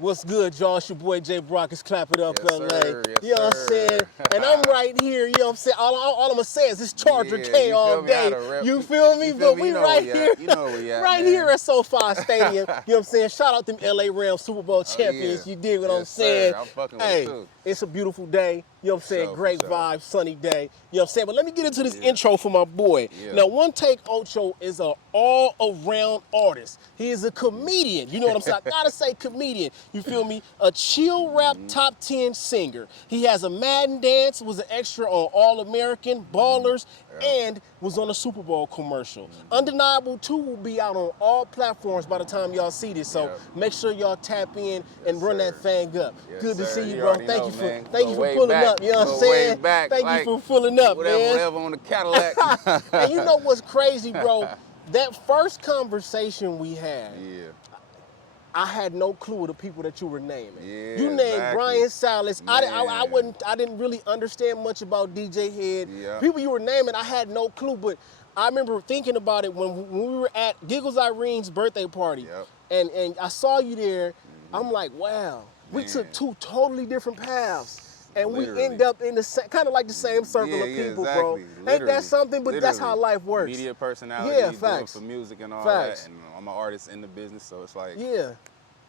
What's good, y'all? It's your boy J.Brock. It's Clapitup LA. Sir. Yes, you know what I'm saying? And I'm right here, you know what I'm saying? All I'm going to say is this Charger K all day. You feel me? But we right here. You know where we at, right man. here at SoFi Stadium. You know what I'm saying? Shout out them LA Rams Super Bowl champions. Yeah. You dig what I'm Yes, saying? sir. I'm fucking with hey, it too. it's a beautiful day. You know what I'm saying? For Great sure. vibe, sunny day. You know what I'm saying? But let me get into this intro for my boy. Yeah. Now, 1TakeOcho is an all-around artist. He is a comedian. You know what I'm saying? I gotta say comedian. You feel me? A chill rap top 10 singer. He has a Madden dance, was an extra on All American, Ballers, and was on a Super Bowl commercial. Undeniable II will be out on all platforms by the time y'all see this. So make sure y'all tap in and run that thing up. Yes, Good to sir. see you, You bro. already Thank know, you for man. thank you Go for way pulling back. up. You know what I'm Go saying? way back, Thank like, you for pulling up, man. Whatever on the Cadillac. And you know what's crazy, bro? That first conversation we had, I had no clue of the people that you were naming. Yeah, you named exactly. Brian Salas. I Man. didn't really understand much about DJ Head. Yeah. People you were naming, I had no clue. But I remember thinking about it when we were at Giggles Irene's birthday party, and I saw you there. I'm like, wow, we took two totally different paths. And we end up in the kind of like the same circle of people, bro. Ain't that something? But that's how life works. Media personality, doing facts. for music and all Facts. that. And I'm an artist in the business, so it's like,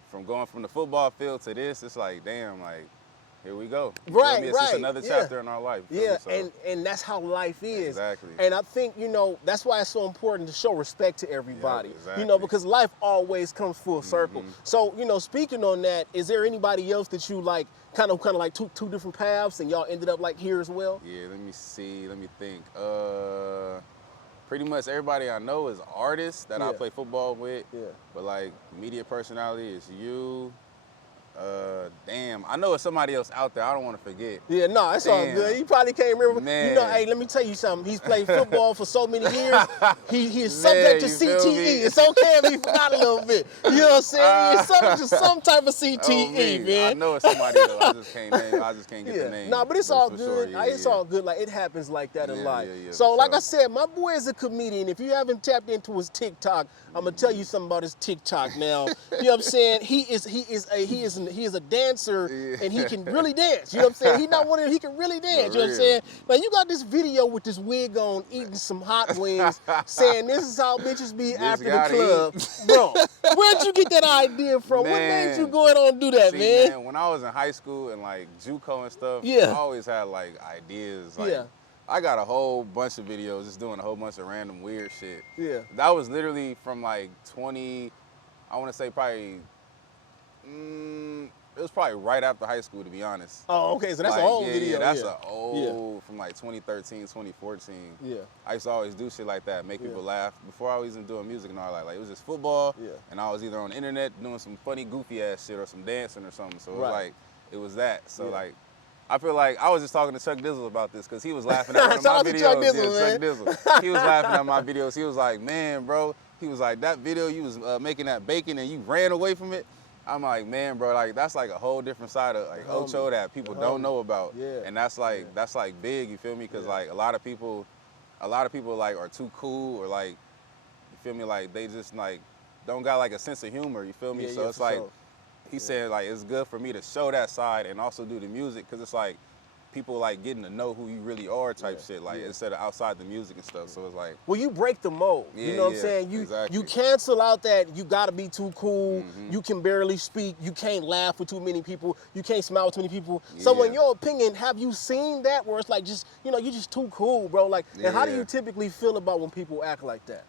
from going from the football field to this, it's like, damn, like, here we go. You right, feel me? It's just another chapter in our life. And that's how life is. Exactly. And I think, you know, that's why it's so important to show respect to everybody. Yeah, exactly. You know, because life always comes full circle. So, you know, speaking on that, is there anybody else that you like, kind of like two different paths, and y'all ended up like here as well? Yeah, let me see. Let me think. Pretty much everybody I know is artists that I play football with. But like media personality is you. Damn, I know it's somebody else out there. I don't want to forget. Yeah, no, it's all good. You probably can't remember. Man. You know, hey, let me tell you something. He's played football for so many years. He is subject to CTE. It's okay if he forgot a little bit. You know what I'm saying? He's subject to some type of CTE, man. I know it's somebody though. I just can't name. I just can't get the name. No, but it's all good. Sure. It's all good. Like, it happens like that in life. Yeah, so, like I said, my boy is a comedian. If you haven't tapped into his TikTok, I'm gonna tell you something about his TikTok now. You know what I'm saying? He is a dancer, and he can really dance. You know what I'm saying? He's not one of them. He can really dance. You know what I'm saying? Like, you got this video with this wig on, eating some hot wings, saying this is how bitches be after the club. Bro, where'd you get that idea from? Man. What made you go ahead on and do that, man? When I was in high school and like JUCO and stuff, I always had like ideas. Like, I got a whole bunch of videos just doing a whole bunch of random weird shit. That was literally from like 20, I want to say probably, it was probably right after high school, to be honest. Oh, okay, so that's an old video. Yeah, that's an old, from like 2013, 2014. I used to always do shit like that, make people laugh. Before I was even doing music and all that, like it was just football, and I was either on the internet doing some funny, goofy ass shit or some dancing or something. So it was like, it was that. So like, I feel like I was just talking to Chuck Dizzle about this because he was laughing at one of my videos. Chuck Dizzle, Chuck Dizzle. He was laughing at my videos. He was like, man, bro, he was like, that video you was making that bacon and you ran away from it. I'm like, man, bro, like that's like a whole different side of like Ocho that people don't know about, and that's like big. You feel me? Because like a lot of people like are too cool or like, you feel me? Like they just like don't got like a sense of humor. You feel me? So it's like he said like it's good for me to show that side and also do the music because it's like people like getting to know who you really are type shit, like instead of outside the music and stuff. So it's like, well, you break the mold. You know what I'm saying? You cancel out that you gotta be too cool. You can barely speak. You can't laugh with too many people. You can't smile with too many people. So in your opinion, have you seen that where it's like just, you know, you're just too cool, bro? Like, and how do you typically feel about when people act like that?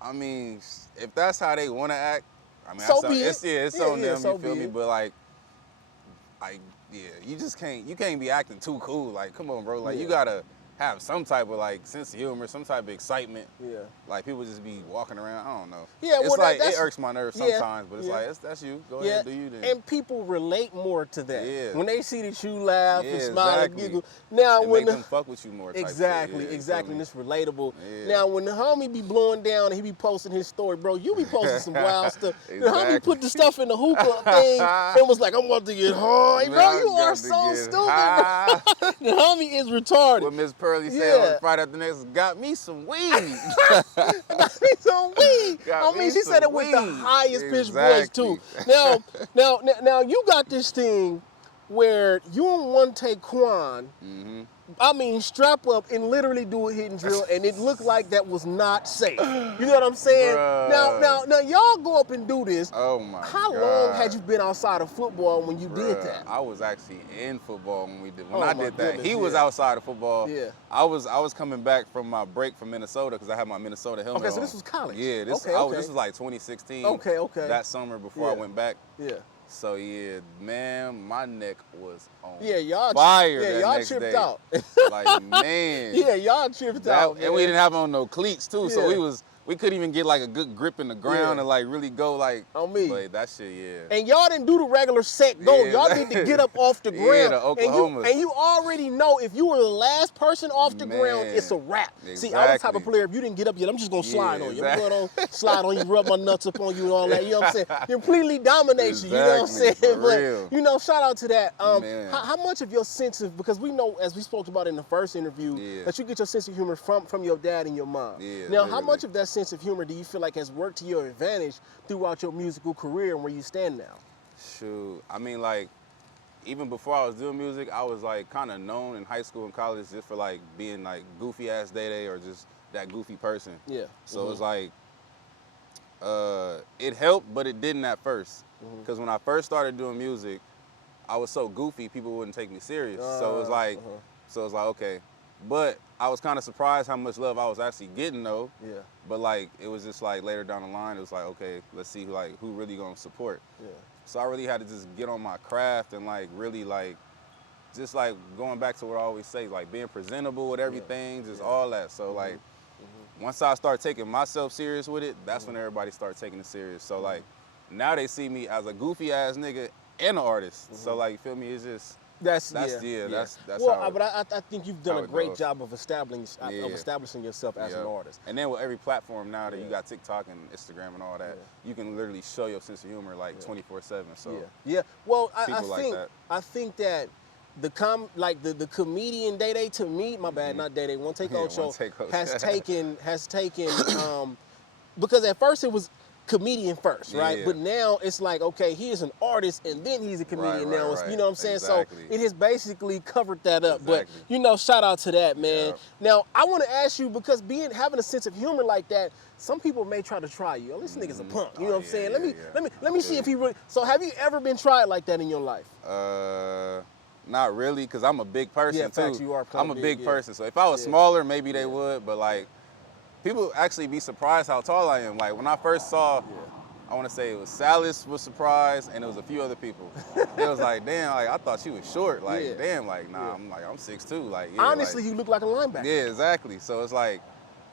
I mean, if that's how they want to act, I mean, so be it's on them. You feel me? But like, you just can't be acting too cool. Like, come on, bro. Like, you gotta have some type of like sense of humor, some type of excitement. Like people just be walking around. I don't know. It's like it irks my nerves sometimes, but it's like that's you. Go ahead, do you then. And people relate more to that when they see that you laugh and smile and giggle. Now when make them fuck with you more. Exactly. And it's relatable. Now when the homie be blowing down and he be posting his story, bro, you be posting some wild stuff. The homie put the stuff in the hookah thing and was like, I'm about to get hard. Bro, you are so stupid. The homie is retarded. With Miss Early said on Friday after next, got me some weed. Got me some weed. I mean, she said it with the highest pitched voice too. Now you got this thing where you and 1TakeOcho, I mean, strap up and literally do a hit and drill, and it looked like that was not safe. You know what I'm saying? Bruh. Now, y'all go up and do this. Oh my How God. long had you been outside of football when you did that? I was actually in football when we did. When Oh, I my did that, goodness, he was yeah. outside of football. Yeah. I was coming back from my break from Minnesota because I had my Minnesota helmet Okay, so on. this was college. Yeah, this Okay, okay. this was like 2016. Okay. That summer before I went back. Yeah. So yeah, man, my neck was on y'all fire. Yeah, that y'all next tripped day. out. Like, man. Yeah, y'all tripped out. And we didn't have on no cleats too, so Yeah. we couldn't even get like a good grip in the ground Yeah. and like really go like On me. But that shit, yeah. And y'all didn't do the regular set go. Yeah, Y'all need to get up off the Yeah, ground. the Oklahomas. And you already know if you were the last person off the ground, Man, it's a wrap. See, I'm the type of exactly. player, if you didn't get up yet, I'm just going to slide on you. I'm exactly. going to slide on you, rub my nuts up on you and all that. You know what I'm saying? Completely dominate you. You know what I'm saying? Exactly, for But, real. you know, shout out to that. Man. How much of your sense of, because we know, as we spoke about in the first interview, Yeah. that you get your sense of humor from your dad and your mom. Yeah, Now, how literally. much of that sense of humor do you feel like has worked to your advantage throughout your musical career and where you stand now? Shoot, I mean, like, even before I was doing music, I was like kind of known in high school and college just for like being like goofy ass Day or just that goofy person. Yeah. So it was like, it helped, but it didn't at first. Because when I first started doing music, I was so goofy, people wouldn't take me serious. So it was like, okay. But I was kind of surprised how much love I was actually getting though. Yeah. But like, it was just like later down the line, it was like, okay, let's see who really gonna support. Yeah. So I really had to just get on my craft and like really like, just like going back to what I always say, like being presentable with everything, just all that. So like, once I start taking myself serious with it, that's when everybody starts taking it serious. So like, now they see me as a goofy ass nigga and an artist. So like, you feel me? It's just, that's well, how. but I think you've done how a it great goes. job of establishing yourself as an artist. And then with every platform now that you got TikTok and Instagram and all that, you can literally show your sense of humor like 24/7. So Well, that. I think that the comedian Day to me, my bad, not Day, 1TakeOcho has taken because at first it was comedian first, right? Yeah. But now it's like, okay, he is an artist and then he's a comedian now. Right. You know what I'm saying? Exactly. So it has basically covered that up. Exactly. But you know, shout out to that, man. Yeah. Now I want to ask you, because having a sense of humor like that, some people may try to try you. Oh, this nigga's a punk. You know what I'm saying? Let me see if he really. So have you ever been tried like that in your life? Not really, because I'm a big person too. Facts, you are I'm a big person. So if I was smaller, maybe they would, but like, people actually be surprised how tall I am. Like when I first saw, I want to say it was Salas was surprised, and it was a few other people. It was like, damn, like I thought you was short. Like, damn, like nah, I'm 6'2". Like, honestly, you look like a linebacker. Yeah, exactly. So it's like,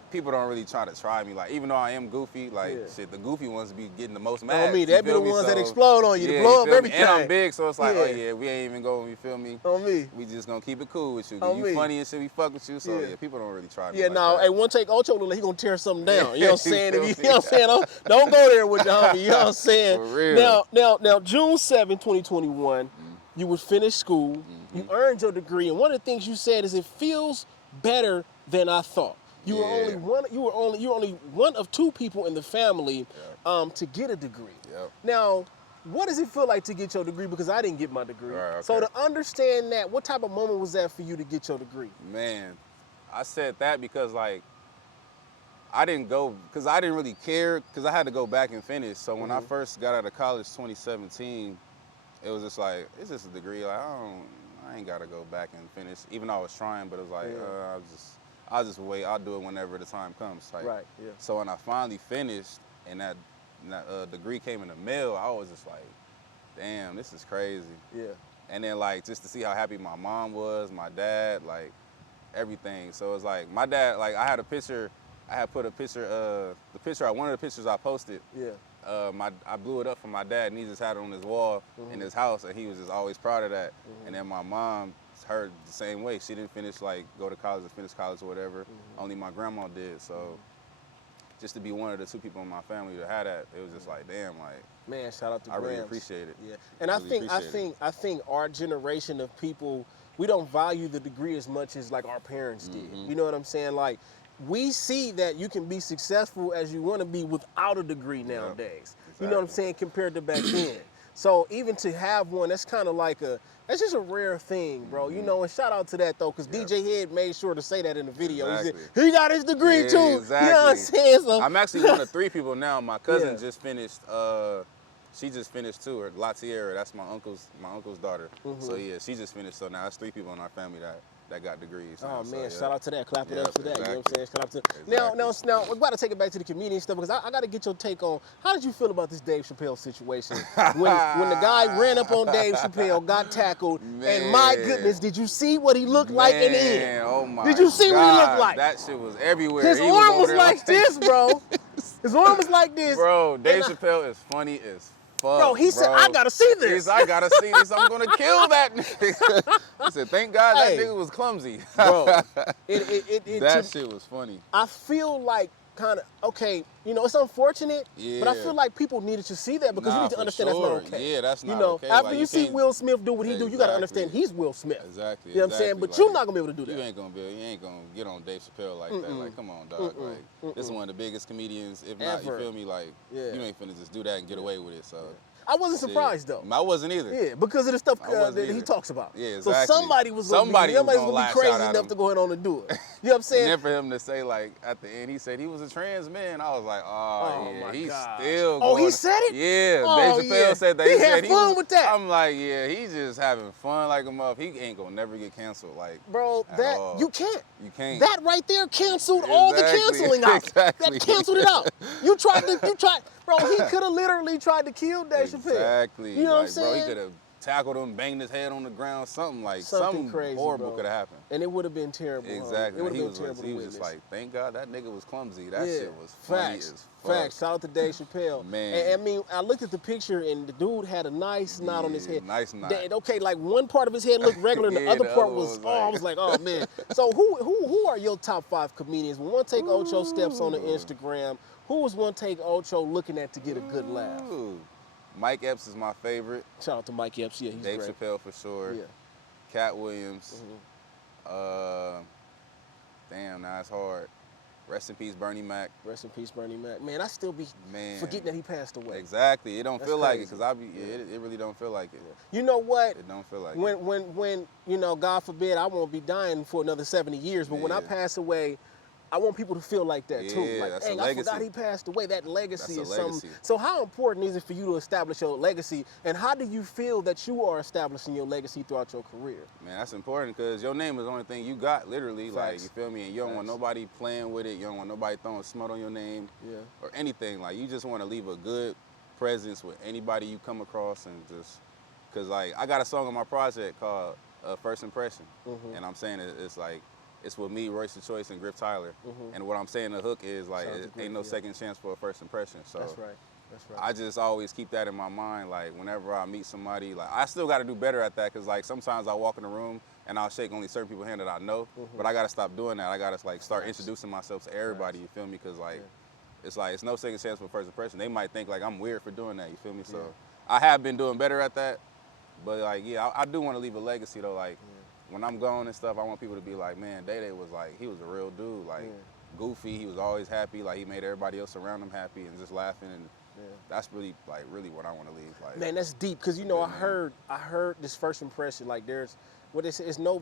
people don't really try to try me. Like, even though I am goofy, like shit, the goofy ones be getting the most mad. On me, that be the ones that explode on you, to blow up everything. And I'm big, so it's like, oh yeah, we ain't even going, you feel me? On me. We just gonna keep it cool with you. On You me. funny and shit, we fuck with you. So yeah, people don't really try me. Yeah, like no, that. hey, 1TakeOcho look like he gonna tear something down. You know what I'm saying? You You feel know what I'm saying? Don't go there with the homie. You know what I'm saying? For real. Now, June 7, 2021, you would finish school. You earned your degree, and one of the things you said is it feels better than I thought. You were only one of two people in the family to get a degree. Yep. Now, what does it feel like to get your degree? Because I didn't get my degree. Right, okay. So to understand that, what type of moment was that for you to get your degree? Man, I said that because like, I didn't go, because I didn't really care, because I had to go back and finish. So when I first got out of college 2017, it was just like, it's just a degree. Like, I ain't got to go back and finish, even though I was trying, but it was like, I'll just wait. I'll do it whenever the time comes. Type. Right, yeah. So when I finally finished and that degree came in the mail, I was just like, damn, this is crazy. Yeah. And then like, just to see how happy my mom was, my dad, like everything. So it's like, my dad, like I had a picture, I had put a picture, one of the pictures I posted, I blew it up for my dad and he just had it on his wall in his house and he was just always proud of that. And then my mom, her the same way. She didn't go to college or finish college or whatever. Only my grandma did. So just to be one of the two people in my family that had that, it was just like, damn, like, man, shout out to I really Grams. appreciate it. Yeah, and I think our generation of people we don't value the degree as much as like our parents did. You know what I'm saying? Like, we see that you can be successful as you want to be without a degree nowadays. You know what I'm saying? Compared to back then. So even to have one, that's kind of like that's just a rare thing, bro. You know, and shout out to that though, because DJ Head made sure to say that in the video. Exactly. He said, he got his degree too. Exactly. You know what I'm saying? So, I'm actually one of 3 people now. My cousin just finished. She just finished too. Or Latiera, that's my uncle's daughter. So yeah, she just finished. So now that's 3 people in our family that got degrees. Oh so, man, yeah. shout out to that. Clap it up to that. Exactly. You know what I'm saying? Shout out to now we're about to take it back to the comedian stuff because I got to get your take on how did you feel about this Dave Chappelle situation when the guy ran up on Dave Chappelle, got tackled, and my goodness, did you see what he looked like in the end? Oh my Did you see God, what he looked like? That shit was everywhere. His arm was like this, bro. His arm was like this. Bro, Dave Chappelle is funny as fuck. Bro, he said, I gotta see this. He said, I gotta see this. I'm gonna kill that nigga. He said, thank God that nigga was clumsy. Bro, that shit was funny. I feel like kind of, okay, you know, it's unfortunate, Yeah. but I feel like people needed to see that because you need to understand that's not okay. Yeah, that's not you know, okay. After Like, you see can't- Will Smith do what he do, you got to Exactly. understand he's Will Smith. Exactly. You know what I'm saying? But Like, you're not going to be able to do You that. ain't gonna get on Dave Chappelle like that. Like, come on, dog. Like, this is one of the biggest comedians, if not, Ever. you feel me? Like, you ain't finna just do that and get away with it. So. I wasn't surprised though. I wasn't either. Yeah, because of the stuff wasn't that he either. talks about. Yeah, So exactly. somebody was gonna be lash crazy out at enough him. to go ahead on and do it. You know what I'm saying? And then for him to say, like, at the end, he said he was a trans man. I was like, Oh, yeah, my he's gosh. still Oh, going. he said it? Yeah, Oh, Dave Chappelle yeah. said that. He said had fun with that. I'm like, yeah, he's just having fun like a muff. He ain't gonna never get canceled. Like, Bro, at that all. you can't. You can't. That right there canceled all the Exactly. canceling out. Exactly. That canceled it out. You tried, bro, he could have literally tried to kill Dave Chappelle. Exactly. You know what I'm Bro, saying? he could have tackled him, banged his head on the ground, something Crazy, horrible bro. could have happened. And it would have been terrible. Exactly. It would He have was, been terrible he to was just witness. like, thank God that nigga was clumsy. That shit was funny Facts. as fuck. Facts. Shout out to Dave Chappelle. Man. And I mean, I looked at the picture and the dude had a nice knot on his head. Nice knot. Okay, like one part of his head looked regular and the Yeah, other the part other was, was I was like, oh man. So who are your top 5 comedians? When 1TakeOcho steps on the Instagram, who was 1TakeOcho looking at to get a good laugh? Ooh. Mike Epps is my favorite. Shout out to Mike Epps. Yeah, he's Dave great. Chappelle for sure. Yeah. Cat Williams. Damn, now it's hard. Rest in peace, Bernie Mac. Rest in peace, Bernie Mac. Man, I still be forgetting that he passed away. Exactly. It don't That's feel like it crazy. because it really don't feel like it. You know what? It don't feel like it. When you know, God forbid, I won't be dying for another 70 years, but when I Yeah. pass away, I want people to feel like that too. Yeah, Like, that's a dang, I legacy. forgot he passed away. That legacy That's a is legacy. something. So how important is it for you to establish your legacy, and how do you feel that you are establishing your legacy throughout your career? Man, that's important because your name is the only thing you got, literally. Like, Facts. you feel me? And you don't want nobody playing with it. You don't want nobody throwing smut on your name or anything. Like, you just want to leave a good presence with anybody you come across and just, because, like, I got a song on my project called First Impression. And I'm saying it's like, it's with me, Royce the Choice, and Griff Tyler. And what I'm saying, the hook is, like, Shout out to it Griff, ain't no yeah. second chance for a first impression. So That's right. That's right. I just always keep that in my mind, like, whenever I meet somebody, like, I still got to do better at that, because, like, sometimes I walk in the room and I'll shake only certain people's hand that I know, but I got to stop doing that. I got to, like, start introducing myself to everybody, you feel me? Because, like, it's no second chance for first impression. They might think, like, I'm weird for doing that, you feel me? So I have been doing better at that, but, like, yeah, I do want to leave a legacy, though. Like, when I'm gone and stuff, I want people to be like, man, Day was, like, he was a real dude, like, goofy. He was always happy. Like, he made everybody else around him happy and just laughing. And that's really, like, really what I want to leave. Like, Man, that's deep, because you know, I heard this first impression, like, there's what they say, it's no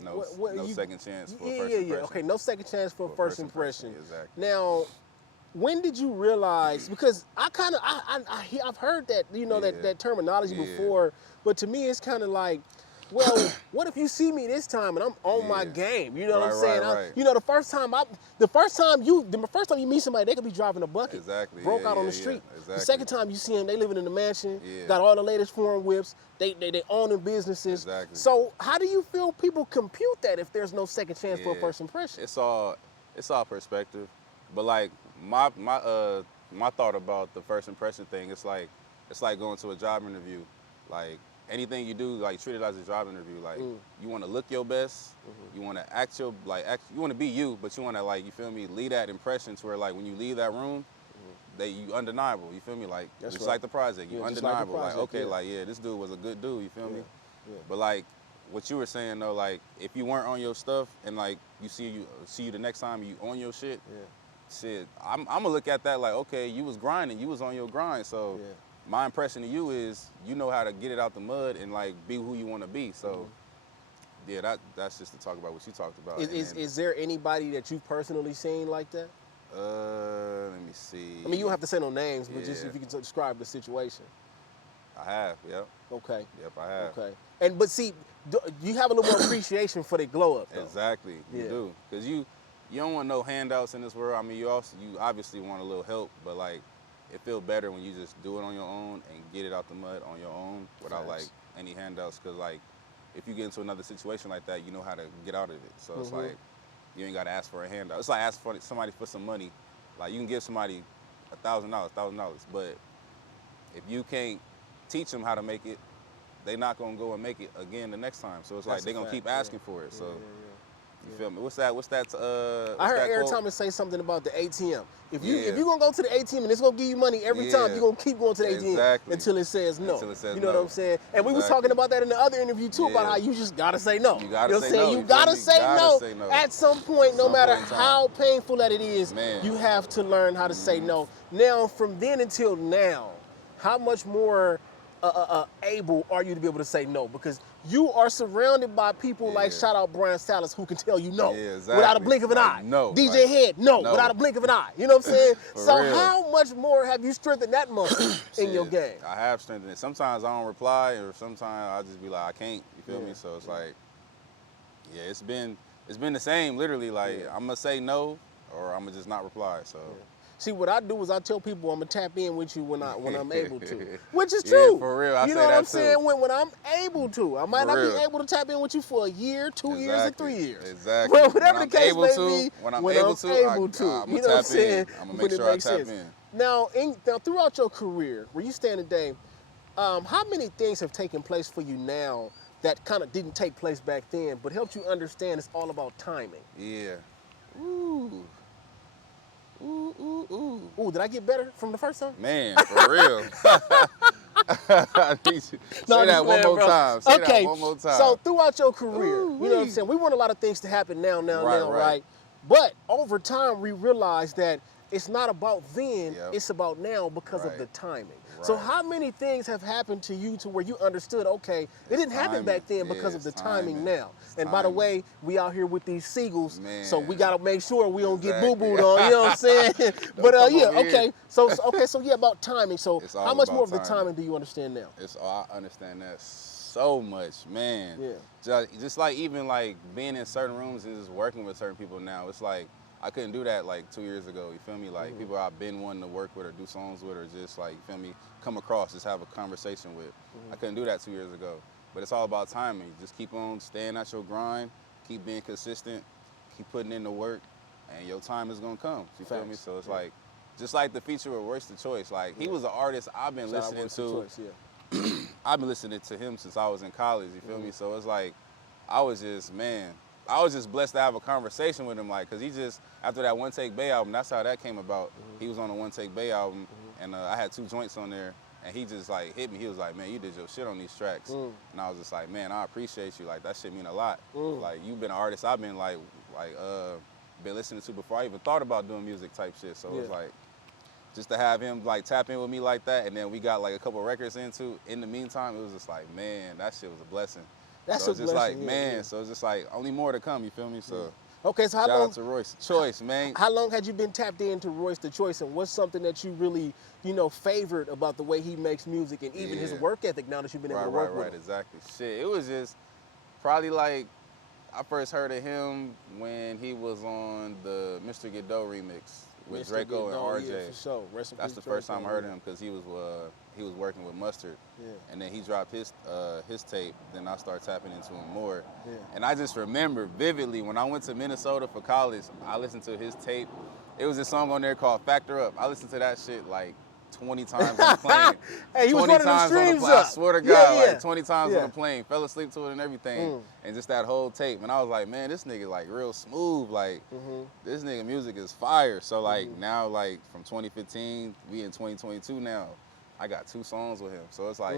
second chance for yeah, first yeah, impression. Okay, no second chance for first impression. Exactly. Now, when did you realize? Because I've heard that, you know, that terminology before, but to me it's kind of like, well, what if you see me this time and I'm on my game? You know what I'm saying? Right. You know, the first time you meet somebody, they could be driving a bucket, broke out on the street. Exactly. The second time you see them, they living in a mansion, got all the latest foreign whips, they owning businesses. Exactly. So how do you feel people compute that if there's no second chance for a first impression? It's all perspective, but, like, my thought about the first impression thing, it's like going to a job interview. Like, anything you do, like, treat it as a job interview. Like, you want to look your best, you want to act you want to be you, but you want to, like, you feel me, leave that impression to where, like, when you leave that room, you undeniable. You feel me? Like, just like the project, you undeniable. Like, okay, like, this dude was a good dude. You feel me? But, like, what you were saying though, like if you weren't on your stuff and like you see you the next time you on your shit, shit, I'm gonna look at that like, okay, you was grinding, you was on your grind, so my impression of you is you know how to get it out the mud and like be who you want to be. So yeah, that's just to talk about what you talked about. Is there anybody that you've personally seen like that? Let me see. I mean, you don't have to say no names, but just if you can describe the situation. I have, yep. Okay. Yep, I have. Okay. But see, you have a little more appreciation for the glow up, though. Exactly, you do, because you don't want no handouts in this world. I mean, you obviously want a little help, but like it feels better when you just do it on your own and get it out the mud on your own without like any handouts. Because like if you get into another situation like that, you know how to get out of it. So it's like you ain't got to ask for a handout. It's like asking for somebody for some money. Like you can give somebody $1,000, but if you can't teach them how to make it, they not gonna go and make it again the next time. So it's like they gonna keep asking for it. So you feel me? What's that? I heard Eric Thomas say something about the ATM. If you gonna go to the ATM and it's gonna give you money every time, you're gonna keep going to the ATM until it says no. You know what I'm saying? And we were talking about that in the other interview too, about how you just gotta say no. You gotta say no. You gotta say no at some point, no matter how painful that it is. You have to learn how to say no. Now, from then until now, how much more able are you to be able to say no? Because you are surrounded by people like shout out Brian Salas who can tell you no without a blink of an eye. No. DJ Head, no, without a blink of an eye. You know what I'm saying? So how much more have you strengthened that muscle in your game? I have strengthened it. Sometimes I don't reply, or sometimes I'll just be like, I can't. You feel me? So it's like, it's been the same. Literally, like I'm gonna say no, or I'm gonna just not reply. So. See, what I do is I tell people I'm gonna tap in with you when I'm able to, which is true. Yeah, for real. You know what I'm saying? When I'm able to, I might not be able to tap in with you for a year, 2 years, or 3 years. Exactly. Well, whatever the case may be, when I'm able to, you know what I'm saying? I'm gonna make sure I tap in. Now, throughout your career, where you stand today, how many things have taken place for you now that kind of didn't take place back then, but helped you understand it's all about timing? Yeah. Ooh, did I get better from the first time? Man, for real. I need you. Say that one more time. Say that one more time. So throughout your career, you know what I'm saying? We want a lot of things to happen now, right? But over time, we realized that it's not about then, it's about now because of the timing. So how many things have happened to you to where you understood, okay, it didn't happen back then because of the timing now. And by the way, we out here with these seagulls, so we gotta make sure we don't get boo-booed on, you know what I'm saying? But okay. So about timing. So how much more of the timing do you understand now? I understand that so much, man. Just like even like being in certain rooms and just working with certain people now, it's like I couldn't do that like 2 years ago, you feel me? Like people I've been wanting to work with or do songs with or just like, you feel me, come across, just have a conversation with. I couldn't do that 2 years ago. But it's all about timing. Just keep on staying at your grind, keep being consistent, keep putting in the work, and your time is gonna come, you feel me? So it's like, just like the feature with Royce the Choice, like he was an artist I've been listening to. I've been listening to him since I was in college, you feel me? So it's like, I was just blessed to have a conversation with him, like, cause he just, after that 1Take Bay album, that's how that came about. He was on the 1Take Bay album, and I had 2 joints on there, and he just like hit me. He was like, man, you did your shit on these tracks. And I was just like, man, I appreciate you. Like, that shit mean a lot. Like, you've been an artist I've been been listening to before I even thought about doing music type shit. So it's like, just to have him like tap in with me like that, and then we got like a couple records in the meantime, it was just like, man, that shit was a blessing. That's so it's just like, man, so it's just like only more to come, you feel me? So okay, so how shout long out to Royce the Choice, man. How long had you been tapped into Royce the Choice, and what's something that you really, favored about the way he makes music and even his work ethic now that you've been able to work with him? Exactly. Shit, it was just probably like, I first heard of him when he was on the Mr. Godot remix with Draco and RJ. Yeah, for sure. That's the first time I heard of him, because he was working with Mustard, and then he dropped his tape. Then I started tapping into him more, and I just remember vividly when I went to Minnesota for college, I listened to his tape. It was a song on there called Factor Up. I listened to that shit like 20 times on the plane. Hey, he was running the streams up. I swear to God, like 20 times on the plane. Fell asleep to it and everything. And just that whole tape. And I was like, man, this nigga like real smooth. Like, this nigga music is fire. So like now, like from 2015, we in 2022 now. I got 2 songs with him. So it's like,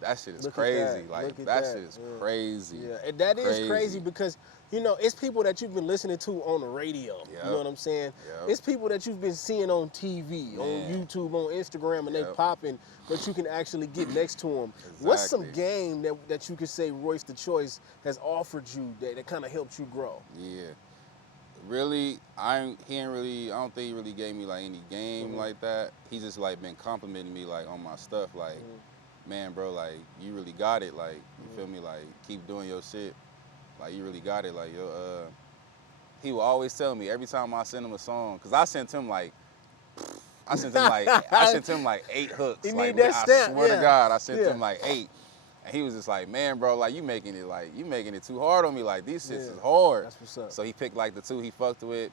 that shit is Look at crazy. that. Like, Look at that that. shit is crazy. Yeah, and that is crazy because, you know, it's people that you've been listening to on the radio. Yep. You know what I'm saying? Yep. It's people that you've been seeing on TV, on YouTube, on Instagram, and they popping, but you can actually get next to them. Exactly. What's some game that you could say Royce the Choice has offered you that kind of helped you grow? Yeah. Really, I don't think he really gave me like any game like that. He just like been complimenting me like on my stuff, like, man, bro, like you really got it, like, you feel me, like keep doing your shit, like you really got it, like yo. He will always tell me every time I send him a song, cause I sent him like 8 hooks. He like need that stamp, I swear to God, I sent him like 8. And he was just like, man, bro, like you making it too hard on me. Like these shits is hard. That's what's up. So he picked like the 2 he fucked with,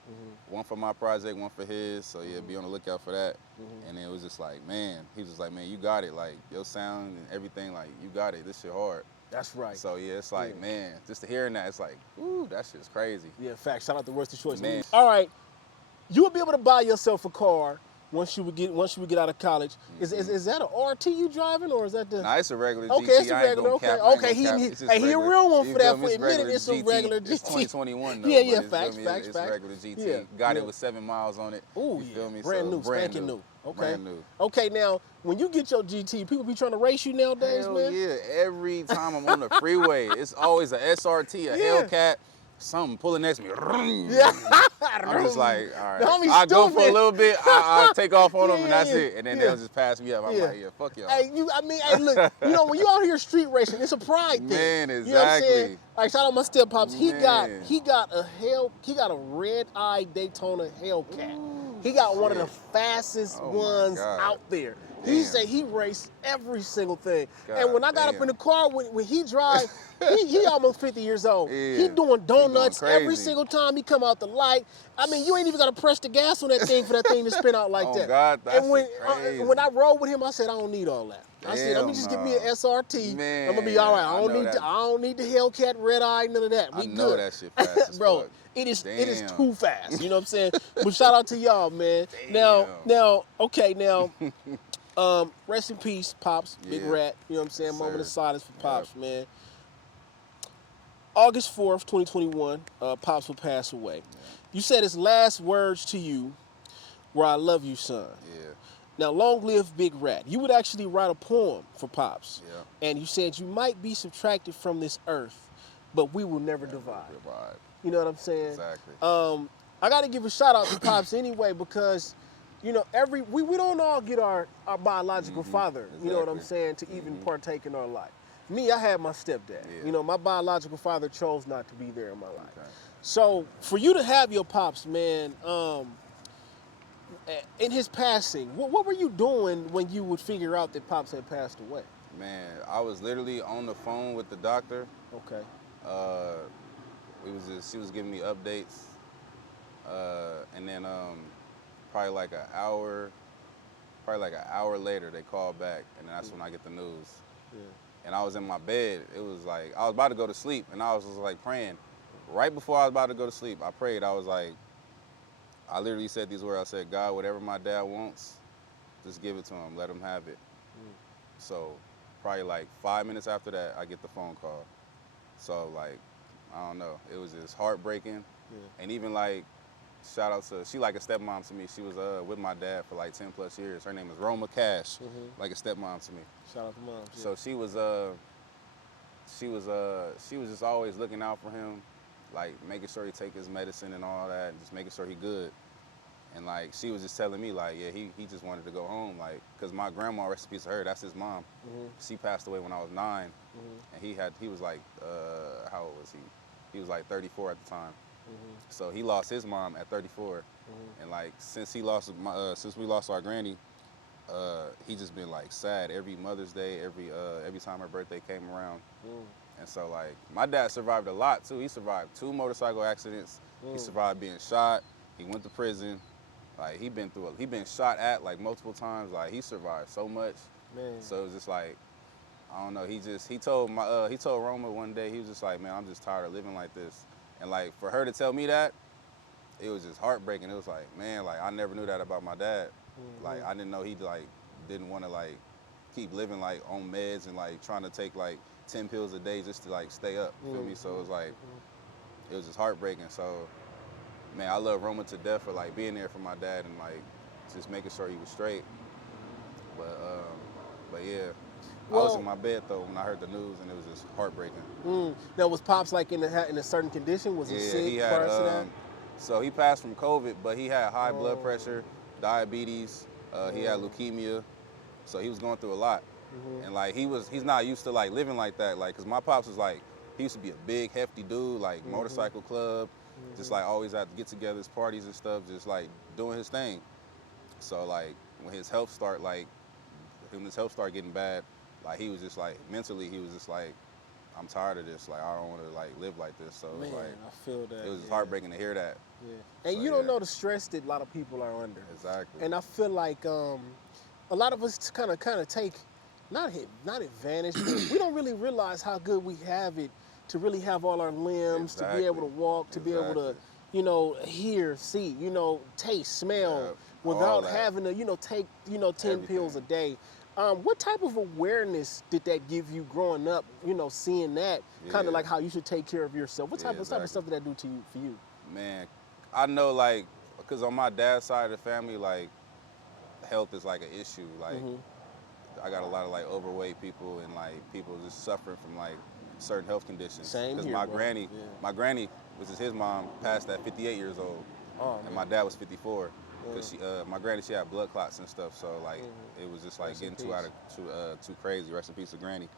one for my project, one for his. So yeah, be on the lookout for that. And then it was just like, man, he was just like, man, you got it. Like your sound and everything, like you got it. This shit hard. That's right. So yeah, it's like, man, just to hearing that, it's like, ooh, that shit's crazy. Yeah, in fact, shout out to Royce the Choice. Man. All right, you will be able to buy yourself a car once you would get out of college. Is that an RT you driving, or is that the? Nah, it's a regular GT. Okay, it's a regular. Okay, he a real one for that. For admitted, it's a regular GT. It's 2021 though. Yeah, facts. It's a regular GT. Yeah, Got it with 7 miles on it. Ooh, you feel me? Brand so, new, spanking new. Okay. Brand new. Okay, now when you get your GT, people be trying to race you nowadays, Hell man. yeah! Every time I'm on the freeway, it's always a SRT, a Hellcat. Something pulling next to me. Yeah. I'm just like, all The right. homie's I go for a stupid. little bit, I take off on them, and that's Yeah. it. And then they'll just pass me up. I'm like, yeah, fuck y'all. Hey, hey, look, you know, when you out here street racing, it's a pride thing. Man, You know what I'm saying? exactly. Like, shout out my step pops. He got Man. a red-eye Daytona Hellcat. He got one of the fastest Oh my ones God. out there. Damn. He say he raced every single thing. God and when I got up damn. in the car, when he drive, he almost 50 years old. Yeah. He doing donuts He going every crazy. single time he come out the light. I mean, you ain't even got to press the gas on that thing for that thing to spin out like Oh, that. God, that and when, shit crazy. when I rode with him, I said, I don't need all that. I said, let me just give me an SRT. Man, I'm gonna be all right. I don't need the Hellcat red eye, none of that. We I know good. that shit fast as Bro, fuck. it is Damn. too fast. You know what I'm saying? But shout out to y'all, man. Now, rest in peace, Pops, Big Yeah. Rat. You know what I'm saying? Yes, Moment of sir. silence for Pops, man. August 4th, 2021, Pops will pass away. You said his last words to you were, I love you, son. Yeah. Now, long live Big Rat. You would actually write a poem for Pops. Yeah. And you said you might be subtracted from this earth, but we will never divide. You know what I'm saying? Exactly. I got to give a shout out to Pops anyway because, you know, we don't all get our biological father, you know what I'm saying, to even partake in our life. Me, I had my stepdad. Yeah. You know, my biological father chose not to be there in my life. Okay. So for you to have your Pops, man, in his passing, what were you doing when you would figure out that Pops had passed away? Man, I was literally on the phone with the doctor. Okay. She was giving me updates, and then probably like an hour later they called back, and that's when I get the news. Yeah. And I was in my bed. It was like I was about to go to sleep, and I was just like praying. Right before I was about to go to sleep, I prayed. I was like, I literally said these words. I said, God, whatever my dad wants, just give it to him. Let him have it. So probably like 5 minutes after that, I get the phone call. So like, I don't know. It was just heartbreaking. Yeah. And even like, shout out to, she like a stepmom to me. She was with my dad for like 10 plus years. Her name is Roma Cash, like a stepmom to me. Shout out to Mom. Yeah. So she was just always looking out for him, like making sure he take his medicine and all that, and just making sure he good. And like she was just telling me like, yeah, he just wanted to go home, like, cause my grandma, rest in peace to her, that's his mom. She passed away when I was 9, and he was like, how old was he? He was like 34 at the time. So he lost his mom at 34, and like since we lost our granny, he just been like sad every Mother's Day, every time her birthday came around. And so like my dad survived a lot too. He survived 2 motorcycle accidents. He survived being shot. He went to prison. Like he been shot at like multiple times. Like he survived so much. Man. So it was just like, I don't know. He told Roma one day, he was just like, man, I'm just tired of living like this. And like for her to tell me that, it was just heartbreaking. It was like, man, like I never knew that about my dad. Like I didn't know he like didn't want to like keep living like on meds and like trying to take like 10 pills a day just to like stay up. You feel me? So it was like it was just heartbreaking. So man, I love Roma to death for like being there for my dad and like just making sure he was straight. But yeah. I was in my bed though when I heard the news, and it was just heartbreaking. Now, was Pops like in a certain condition? Was he sick he had, prior to that? So he passed from COVID, but he had high blood pressure, diabetes. He had leukemia, so he was going through a lot. And like he's not used to like living like that. Like, cause my pops was like, he used to be a big hefty dude, like motorcycle club, just like always at get-togethers, parties and stuff, just like doing his thing. So like when his health started getting bad, like he was just like mentally, he was just like, I'm tired of this. Like I don't want to like live like this. So Man, it was like, I feel that. it was just heartbreaking to hear that. Yeah. And So, you don't know the stress that a lot of people are under. Exactly. And I feel like a lot of us kind of take not advantage, but we don't really realize how good we have it to really have all our limbs, to be able to walk, to be able to, you know, hear, see, you know, taste, smell, without having to, you know, take, you know, 10 pills a day. What type of awareness did that give you growing up, you know, seeing that, kind of like how you should take care of yourself? What type of stuff did that do for you? Man, I know, like, because on my dad's side of the family, like, health is like an issue. Like, I got a lot of like overweight people and like people just suffering from like certain health conditions. Same here, my granny, which is his mom, passed at 58 years old, and my dad was 54. Because my granny, she had blood clots and stuff, so like it was just like getting too crazy. Rest in peace to Granny.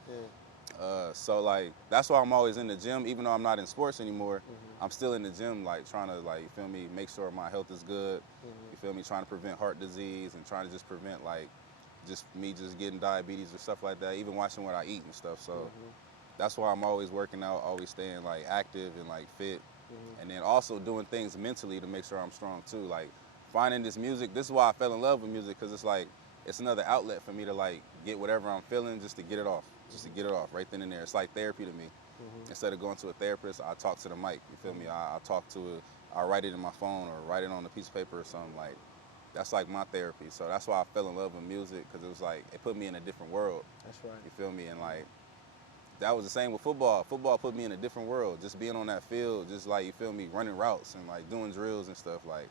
So like that's why I'm always in the gym, even though I'm not in sports anymore. I'm still in the gym, like trying to like, you feel me, make sure my health is good. You feel me, trying to prevent heart disease and trying to just prevent like just getting diabetes or stuff like that. Even watching what I eat and stuff. So that's why I'm always working out, always staying like active and like fit, and then also doing things mentally to make sure I'm strong too. Like finding this music, this is why I fell in love with music, because it's like, it's another outlet for me to like get whatever I'm feeling, just to get it off right then and there. It's like therapy to me. Instead of going to a therapist, I talk to the mic, you feel me? I talk to it, I write it in my phone or write it on a piece of paper or something. Like, that's like my therapy. So that's why I fell in love with music, because it was like, it put me in a different world. That's right. You feel me? And like, that was the same with football. Football put me in a different world. Just being on that field, just like, you feel me, running routes and like doing drills and stuff, like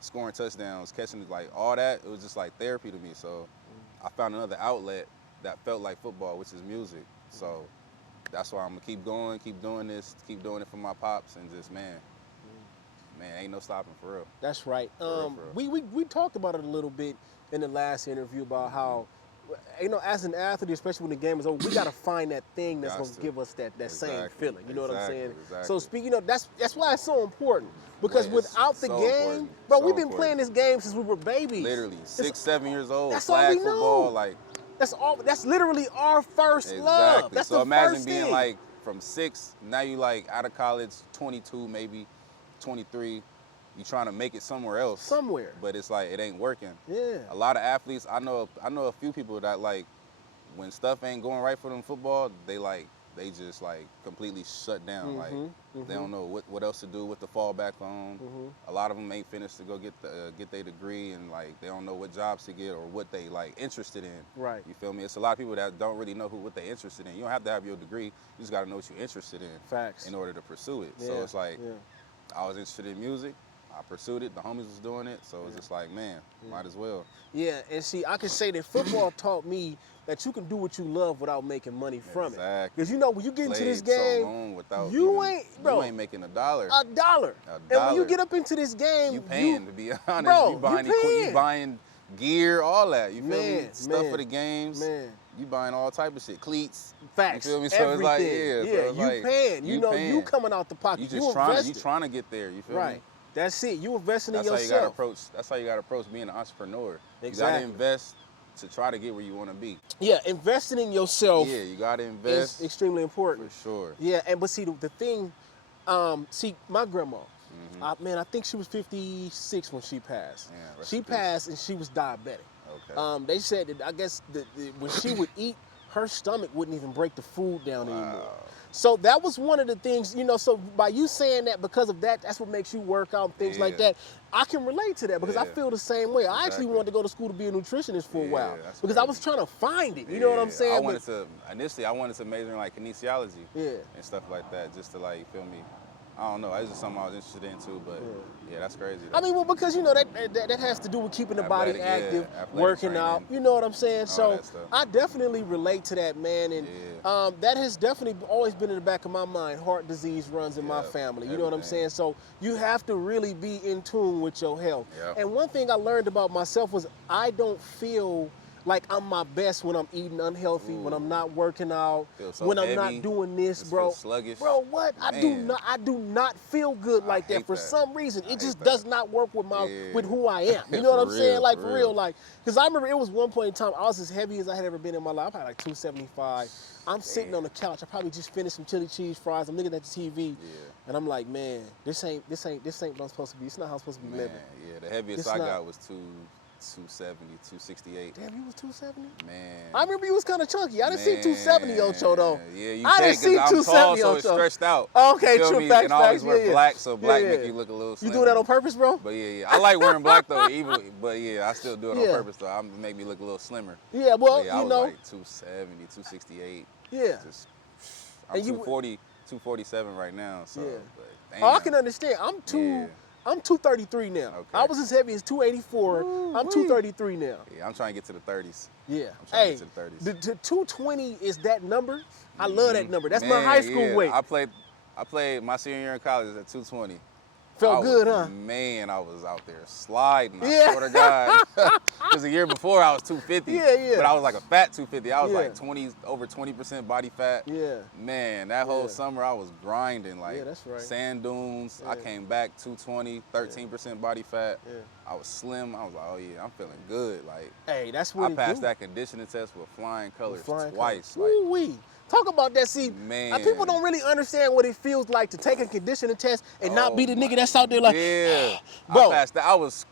scoring touchdowns, catching, like all that, it was just like therapy to me. So I found another outlet that felt like football, which is music. So that's why I'm gonna keep going, keep doing this, keep doing it for my pops, and just, man, ain't no stopping, for real. That's right. For real. We talked about it a little bit in the last interview about how, you know, as an athlete, especially when the game is over, we gotta find that thing that's gonna give us that same feeling. You know what I'm saying? So speaking of, that's why it's so important. Because without the game, bro, we've been playing this game since we were babies. Literally, 6, 7 years old. That's all we know. Football, like, that's literally our first love. That's so the imagine first being thing. like from 6, now you like out of college, 22 maybe, 23. You trying to make it somewhere else. Somewhere. But it's like, it ain't working. Yeah. A lot of athletes, I know a few people that like, when stuff ain't going right for them football, they just like completely shut down. Like they don't know what else to do, what to fall back on. A lot of them ain't finished to go get their degree, and like they don't know what jobs to get or what they like interested in. Right. You feel me? It's a lot of people that don't really know what they're interested in. You don't have to have your degree. You just got to know what you're interested in. Facts. In order to pursue it. Yeah. So it's like, I was interested in music. I pursued it. The homies was doing it. So it's just like, man, might as well. Yeah, and see, I can say that football taught me that you can do what you love without making money from it. Because you know, when you get into this game, so long without you you ain't making a dollar. A dollar. And when you get up into this game, you paying, to be honest. Bro, you buying you buying gear, all that. You feel me? Stuff for the games. You buying all type of shit, cleats. Facts. You feel me? So Everything. it's like, so it's like, paying. You know, you coming out the pocket. You trying to get there. You feel me? That's it. You investing in yourself. That's how you gotta approach being an entrepreneur. Exactly. You gotta invest to try to get where you want to be. Yeah, investing in yourself. Yeah, you gotta invest. Is extremely important. For sure. Yeah, but see the thing, my grandma, man, I think she was 56 when she passed. Yeah, she passed and she was diabetic. Okay. They said that, I guess when she would eat, her stomach wouldn't even break the food down anymore. So that was one of the things, you know, so by you saying that, because of that, that's what makes you work out, things like that. I can relate to that because I feel the same way. I actually wanted to go to school to be a nutritionist for a while because I was trying to find it. You know what I'm saying? Initially I wanted to major in like kinesiology and stuff like that, just to like, you feel me? I don't know. It's just something I was interested in too, but yeah, that's crazy. I mean, well, because you know that has to do with keeping the body active, working training, out. You know what I'm saying? So I definitely relate to that, man, and that has definitely always been in the back of my mind. Heart disease runs in my family. You know what I'm saying? So you have to really be in tune with your health. And one thing I learned about myself was I don't feel like I'm my best when I'm eating unhealthy, when I'm not working out, when I'm not doing this, bro. Bro, what? I do not feel good like that for some reason. It just does not work with with who I am. You know what I'm saying? Like for real, like, because I remember it was one point in time I was as heavy as I had ever been in my life. I had like 275. I'm sitting on the couch. I probably just finished some chili cheese fries. I'm looking at the TV, and I'm like, man, this ain't what I'm supposed to be. It's not how I'm supposed to be living. Yeah, the heaviest I got was 270, 268. Damn, you was 270? Man. I remember you was kind of chunky. I didn't see 270 Ocho though. Yeah, you I didn't see 270 so Ocho. it's stretched out. Okay, true, facts, and I always wear black, so black yeah. make you look a little slimmer. You doing that on purpose, bro? But yeah. I like wearing black though, but yeah, I still do it on purpose though. I'm make me look a little slimmer. Yeah, well, I you know. was like 270, 268. Yeah. I'm 240, 247 right now, so. But, damn. Oh, I can understand. I'm 233 now. Okay. I was as heavy as 284. I'm 233 now. Yeah, I'm trying to get to the 30s. Yeah. I'm trying to get to the 30s. The 220 is that number. I love that number. That's my high school weight. I played my senior year in college at 220. Felt good, huh? Man, I was out there sliding. I swear to God. Because the year before I was 250. But I was like a fat 250. I was like over 20% body fat. Yeah. Man, that whole summer I was grinding. Like that's right. sand dunes. I came back 220, 13% body fat. I was slim. I was like, oh yeah, I'm feeling good. Like, hey, that's what I passed that conditioning test with flying colors twice. Like, woo-wee. Talk about that. See, people don't really understand what it feels like to take a conditioning test and not be the nigga that's out there like, bro. I passed that. I was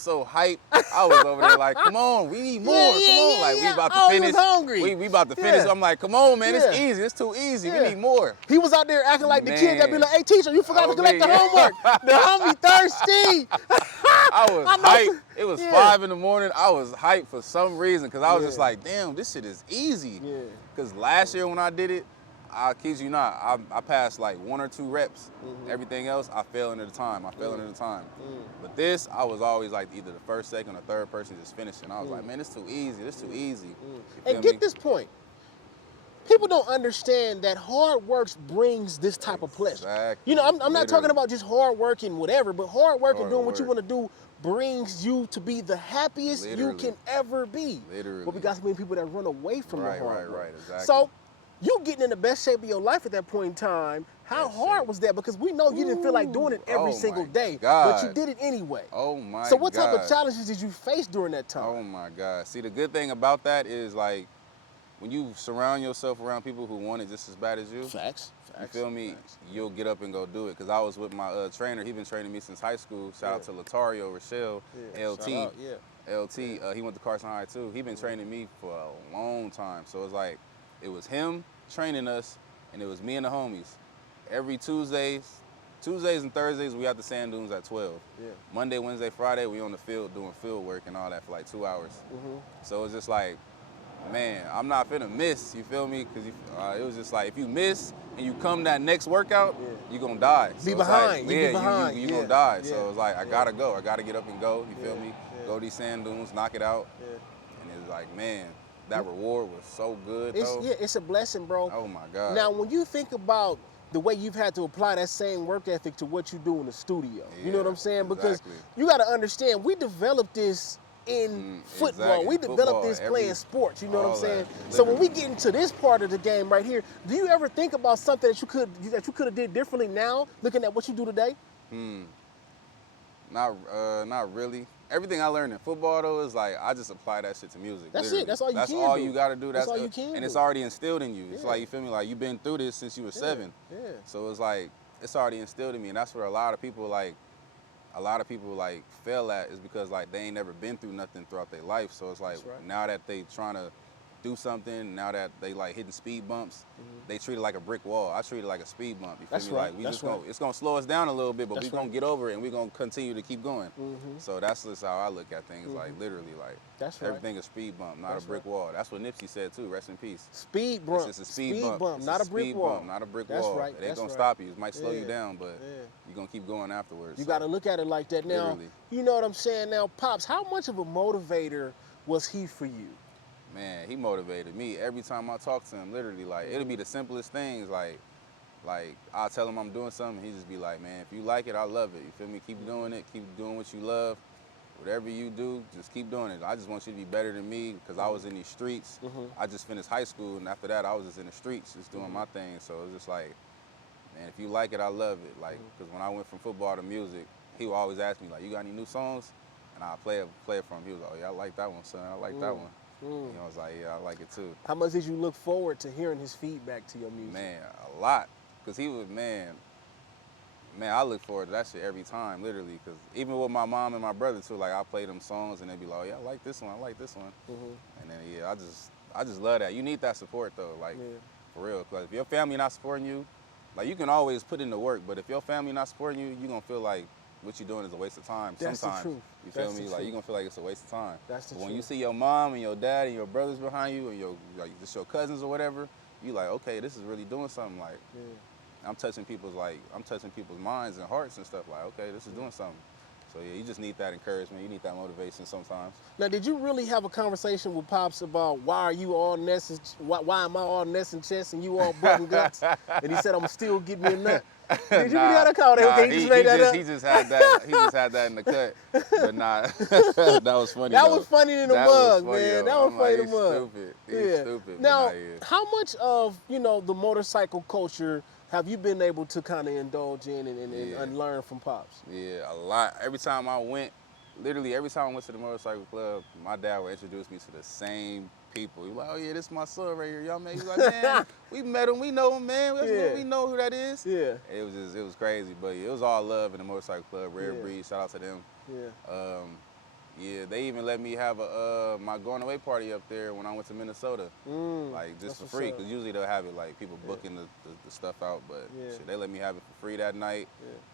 so hyped. I was over there like, come on, we need more. Come on, like we about to finish. I was hungry. We about to finish. I'm like, come on, man, it's easy. It's too easy. We need more. He was out there acting like the kid that be like, hey, teacher, you forgot to collect the homework. The homie thirsty. I was hyped. It was 5 in the morning. I was hyped for some reason because I was just like, damn, this shit is easy. Because last year when I did it, I kid you not, I passed like 1 or 2 reps. Everything else, I fell into the time. But this, I was always like either the first, second, or third person just finishing. I was like, man, it's too easy. It's too easy. And get this point. People don't understand that hard work brings this type of pleasure. You know, I'm not talking about just hard work and whatever, but hard work and doing what you want to do brings you to be the happiest you can ever be. But we got so many people that run away from the hard work. Exactly. So you getting in the best shape of your life at that point in time, how hard was that? Because we know you didn't feel like doing it every single day, but you did it anyway. Oh my God. So what type of challenges did you face during that time? Oh my God. See, the good thing about that is like, when you surround yourself around people who want it just as bad as you, you feel me? You'll get up and go do it. Because I was with my trainer. He's been training me since high school. Shout out to Latario Rochelle, LT. LT, he went to Carson High too. He's been training me for a long time. So it's like, it was him training us, and it was me and the homies. Every Tuesdays and Thursdays, we at the sand dunes at 12. Monday, Wednesday, Friday, we on the field doing field work and all that for like 2 hours. So it's just like, man, I'm not finna miss, you feel me? Because it was just like, if you miss and you come that next workout, you're gonna die. So be behind. Like, you gonna die. So it's like, I gotta go. I gotta get up and go, you feel me? Go to these sand dunes, knock it out. And it's like, man, that reward was so good, though. It's a blessing, bro. Oh, my God. Now, when you think about the way you've had to apply that same work ethic to what you do in the studio, you know what I'm saying? Because you got to understand, we developed this in football. We developed this playing sports, you know what I'm saying? So when we get into this part of the game right here, do you ever think about something that you could have did differently now, looking at what you do today? Not really. Everything I learned in football though is like I just apply that shit to music. That's it. That's all you can do. That's all you gotta do. That's all you can do. And it's already instilled in you. It's like, you feel me? Like you've been through this since you were 7. So it's like it's already instilled in me, and that's where a lot of people fail at, is because like they ain't never been through nothing throughout their life. So it's like now that they trying to do something. Now that they like hitting speed bumps, they treat it like a brick wall. I treat it like a speed bump. You feel That's me? right. Like we That's just right. gonna, it's gonna slow us down a little bit, but That's we're gonna right. get over it and we're gonna continue to keep going. So that's just how I look at things. Like literally, like That's right. everything is speed bump, not That's a brick right. wall. That's what Nipsey said too. Rest in peace. Speed bump. It's just a speed bump. It's not a a brick speed wall. bump, not a brick That's wall. right. It ain't That's gonna right. stop you. It might slow you Yeah. down, but Yeah. you're gonna keep going afterwards. You So, got to look at it like that. Now, Literally. you know what I'm saying? Now, Pops, how much of a motivator was he for you? man, he motivated me every time I talk to him. Literally, like it'll be the simplest things. Like I'll tell him I'm doing something. He just be like, man, if you like it, I love it. You feel me? Keep doing it. Keep doing what you love. Whatever you do, just keep doing it. I just want you to be better than me because I was in these streets. I just finished high school, and after that, I was just in the streets, just doing my thing. So it's just like, man, if you like it, I love it. Like, because when I went from football to music, he would always ask me, like, you got any new songs? And I'll play it for him. He was like, oh, yeah, I like that one, son. I like that one. You know, I was like, yeah, I like it too. How much did you look forward to hearing his feedback to your music? Man, a lot. Because he was, man, I look forward to that shit every time, literally. Because even with my mom and my brother too, like I play them songs and they be like, oh, yeah, I like this one, I like this one. And then, yeah, I just love that. You need that support though, like, for real. Because if your family not supporting you, like you can always put in the work, but if your family not supporting you, you're going to feel like what you're doing is a waste of time. That's sometimes. the truth. You feel That's me? the Like truth. you're going to feel like it's a waste of time. That's the But when truth. you see your mom and your dad and your brothers behind you and your, like, just your cousins or whatever, you like, okay, this is really doing something. Like, I'm touching people's minds and hearts and stuff. Like, okay, this is doing something. So yeah, you just need that encouragement. You need that motivation sometimes. Now, did you really have a conversation with Pops about why are you all nest and why am I all nest and chest and you all butt and guts? And he said, I'm still get me a nut. Did you really have that conversation? Okay, he just made that up. He just had that. He just had that in the cut. But nah, that was funny. That though. was funny in the That mug, was funny, man. though. That was I'm funny like, in the mug. Stupid. He's stupid. Now, but nah, yeah. how much of the motorcycle culture have you been able to kind of indulge in and learn from Pops? Yeah, a lot. Every time I went to the motorcycle club, my dad would introduce me to the same people. He was like, oh yeah, this is my son right here. Y'all man, he's like, man, we met him, we know him, man. We know who that is. Yeah. It was crazy, but yeah, it was all love in the motorcycle club. Rare Breed, shout out to them. Yeah. Yeah, they even let me have my going away party up there when I went to Minnesota, like just for free. Because usually they'll have it like people booking the stuff out, but shit, they let me have it for free that night.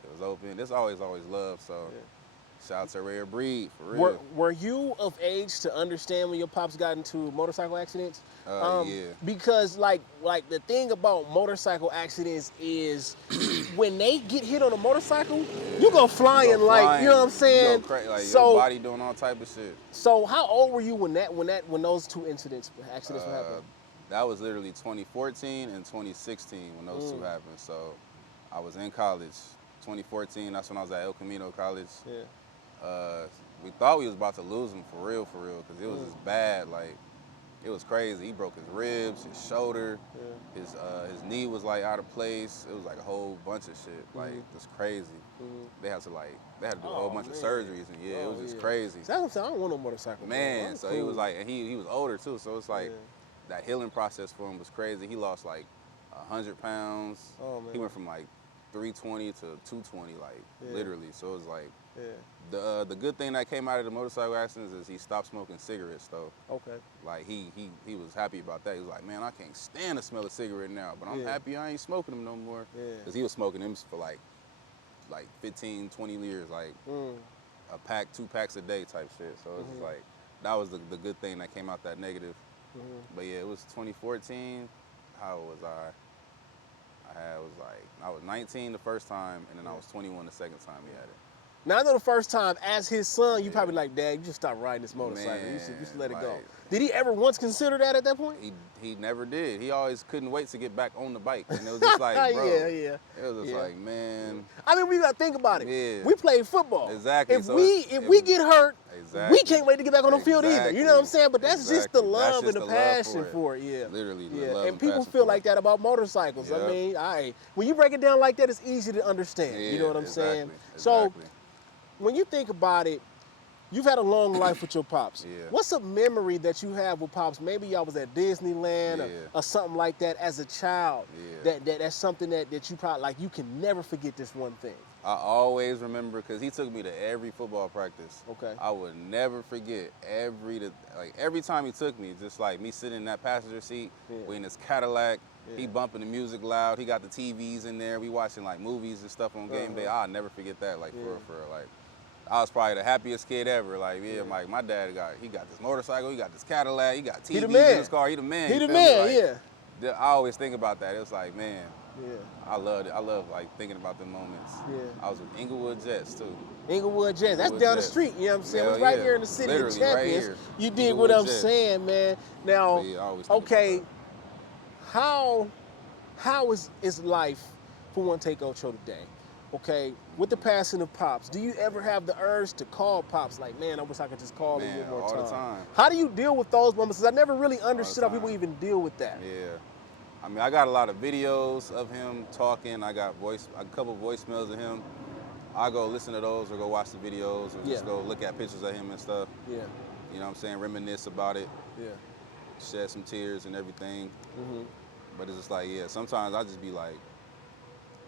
It was open. There's always love. So shout out to Rare Breed for real. Were you of age to understand when your Pops got into motorcycle accidents? Yeah. Because like the thing about motorcycle accidents is when they get hit on a motorcycle, you go flying like, you know what I'm saying? Like so, your body doing all type of shit. So how old were you when those two accidents were happening? That was literally 2014 and 2016 when those two happened. So I was in college. 2014, that's when I was at El Camino College. Yeah. We thought we was about to lose him for real, because it was just bad. Like, it was crazy. He broke his ribs, his shoulder, his knee was like out of place. It was like a whole bunch of shit. Like, it's crazy. They had to do a whole bunch of surgeries, and it was just crazy. So that's what I'm saying. I don't want no motorcycle. Man, so he was like, and he was older too, so it's like that healing process for him was crazy. He lost like 100 pounds. Oh, man. He went from like 320 to 220, like literally. So it was like, the good thing that came out of the motorcycle accidents is he stopped smoking cigarettes though. Okay. Like he was happy about that. He was like, man, I can't stand the smell of cigarette now, but I'm happy I ain't smoking them no more. Cause he was smoking them for like 15, 20 years, like a pack, 2 packs a day type shit. So it was like, that was the good thing that came out that negative. But yeah, it was 2014. How old was I? I was 19 the first time, and then I was 21 the second time he had it. Now, I know the first time, as his son, you probably like, Dad, you just stop riding this motorcycle. Man, you should let it go. like, Did he ever once consider that at that point? He never did. He always couldn't wait to get back on the bike. And it was just like, bro. It was just like, man. I mean, we got to think about it. Yeah. We played football. Exactly. If we get hurt, we can't wait to get back on the field either. You know what I'm saying? But that's just the love and the passion for it. Yeah. Literally, the love and people feel like that about motorcycles. Yep. I mean, when you break it down like that, it's easy to understand. Yeah, you know what I'm saying? Exactly. So when you think about it, You've had a long life with your pops. Yeah. What's a memory that you have with pops? Maybe y'all was at Disneyland Yeah. or something like that as a child. Yeah. That's something that you probably, like, you can never forget this one thing. I always remember, because he took me to every football practice. Okay. I would never forget every time he took me, just like me sitting in that passenger seat, we in this Cadillac, he bumping the music loud, he got the TVs in there, we watching like movies and stuff on game day. I'll never forget that, like for real, like. I was probably the happiest kid ever. Like, like my dad he got this motorcycle, he got this Cadillac, he got TVs in his car. He the man. He the man, like, I always think about that. It was like, man, I loved it. I love like thinking about the moments. I was with Inglewood Jets too. Inglewood Jets. That's down the street. You know what I'm saying? It was right here in the city of champions. Right, you dig what I'm saying, man? Now, okay, how is life for 1TakeOcho today? Okay, with the passing of Pops, do you ever have the urge to call Pops like, man, I wish I could just call him one more time? All the time. How do you deal with those moments? Because I never really understood how people even deal with that. Yeah. I mean, I got a lot of videos of him talking. I got a couple voicemails of him. I go listen to those or go watch the videos or just go look at pictures of him and stuff. Yeah. You know what I'm saying? Reminisce about it. Yeah. Shed some tears and everything. But it's just like, sometimes I just be like,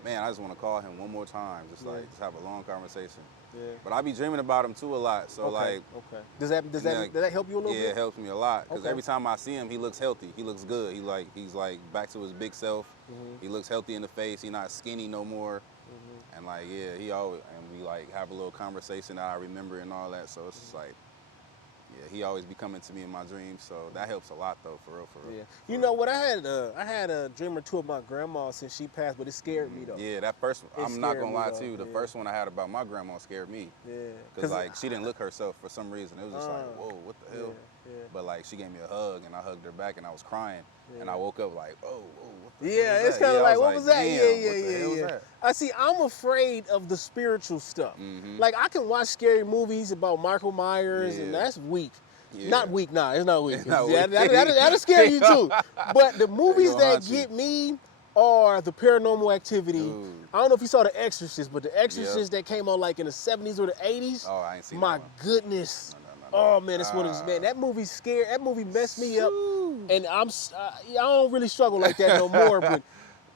man, I just want to call him one more time, just have a long conversation. Yeah. But I be dreaming about him too a lot. So does that help you a little bit? Yeah, it helps me a lot because every time I see him, he looks healthy. He looks good. He's like back to his big self. He looks healthy in the face. He's not skinny no more. And like, he always, and we like have a little conversation that I remember and all that. So it's just like, he always be coming to me in my dreams, so that helps a lot though, for real. Yeah. You know what? I had a dream or two of my grandma since she passed, but it scared me though. Yeah, that first one, I'm not gonna lie to you, the first one I had about my grandma scared me. Yeah. Because like she didn't look herself for some reason. It was just like, whoa, what the hell? Yeah. But like she gave me a hug and I hugged her back and I was crying and I woke up like, oh, what the hell was it's kind of like, what was that? Yeah. I see. I'm afraid of the spiritual stuff. Like I can watch scary movies about Michael Myers and that's weak. Yeah. Not weak, nah, it's not weak. That'll scare you too. But the movies that get me are the Paranormal Activity. Dude. I don't know if you saw The Exorcist, but The Exorcist that came on like in the 70s or the 80s. Oh, I ain't seen that one. My goodness. No. Oh man, that's one of those, man. That movie scared. That movie messed me up, and I don't really struggle like that no more. But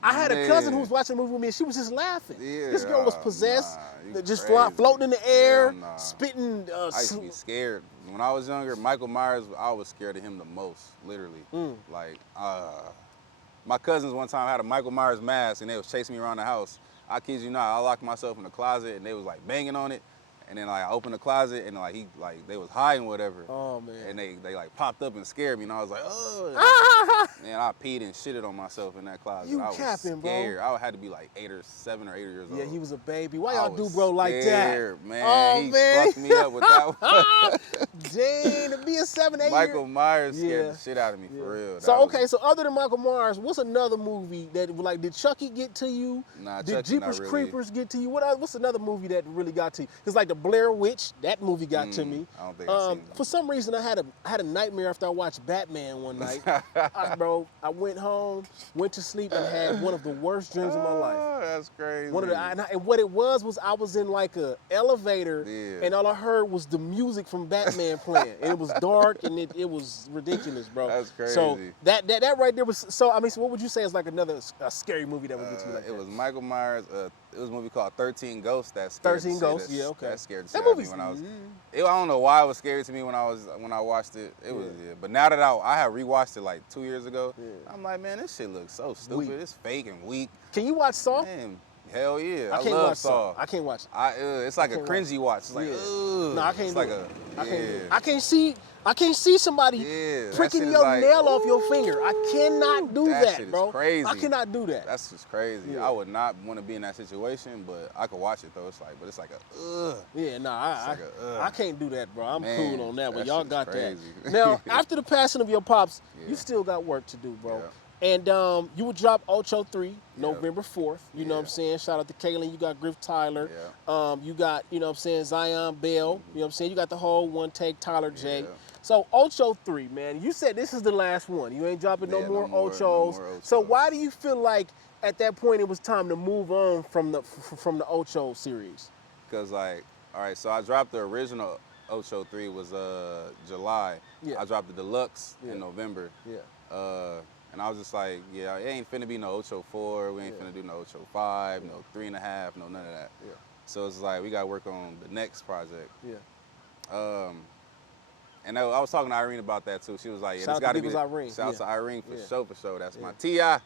I had a cousin who was watching the movie with me, and she was just laughing. Yeah, this girl was possessed, just floating in the air, spitting. I used to be scared. When I was younger, Michael Myers, I was scared of him the most, literally. Like, my cousins one time had a Michael Myers mask, and they was chasing me around the house. I kid you not, I locked myself in the closet, and they was like banging on it. And then like I opened the closet and they was hiding whatever. Oh man. And they like popped up and scared me and I was like, oh. Man, I peed and shitted on myself in that closet. You I was capping, scared. bro. I had to be like 7 or 8 years old. Yeah, he was a baby. Why y'all do bro like that? Man. Oh he fucked me up with that one. Dang, to be a 7, 8 year. Michael Myers scared the shit out of me for real. So so other than Michael Myers, what's another movie that like did Chucky get to you? Nah, did Chucky Jeepers Creepers get to you? What's another movie that really got to you? It's like the Blair Witch. That movie got to me. I don't think I've seen for some reason, I had a nightmare after I watched Batman one night. I went home, went to sleep, and had one of the worst dreams of my life. Oh, that's crazy. And what it was I was in like a elevator, and all I heard was the music from Batman playing, and it was dark, and it was ridiculous, bro. That's crazy. So that right there was so. I mean, so what would you say is like another scary movie that would get to you like that? It was Michael Myers. It was a movie called 13 Ghosts that scared 13 Ghosts, yeah, okay. That scared the shit out of me when I was. I don't know why it was scary to me when I watched it. It was, but now that I had rewatched it like 2 years ago, I'm like, man, this shit looks so stupid. Weak. It's fake and weak. Can you watch Saw? Man, hell yeah, I love Saw. I can't watch it. It's like a cringy watch. It's like, no, I can't. It's like I can't see somebody pricking your nail off your finger. I cannot do that, shit bro. Is crazy. I cannot do that. That's just crazy. Yeah. I would not want to be in that situation, but I could watch it though. It's like a Yeah, nah, I can't do that, bro. I'm cool on that one. Y'all got crazy. that. Now, after the passing of your pops, you still got work to do, bro. Yeah. And you would drop Ocho 3 November 4th. You know what I'm saying? Shout out to Kaylin. You got Griff Tyler. Yeah. You got, you know what I'm saying, Zion Bell. You know what I'm saying? You got the whole 1Take Tyler J. Yeah. So Ocho 3, man, you said this is the last one. You ain't dropping no more Ochos. No more Ochos. So why do you feel like at that point it was time to move on from the Ocho series? Because like, all right, so I dropped the original Ocho 3 was July. Yeah. I dropped the deluxe in November. Yeah. And I was just like, yeah, it ain't finna be no Ocho 4. We ain't finna do no Ocho 5, no 3.5, no none of that. Yeah. So it's like we gotta work on the next project. Yeah. And I was talking to Irene about that too. She was like, yeah, Shout this out to gotta be Irene. Shout out to Irene for sure. That's my TI. Yeah.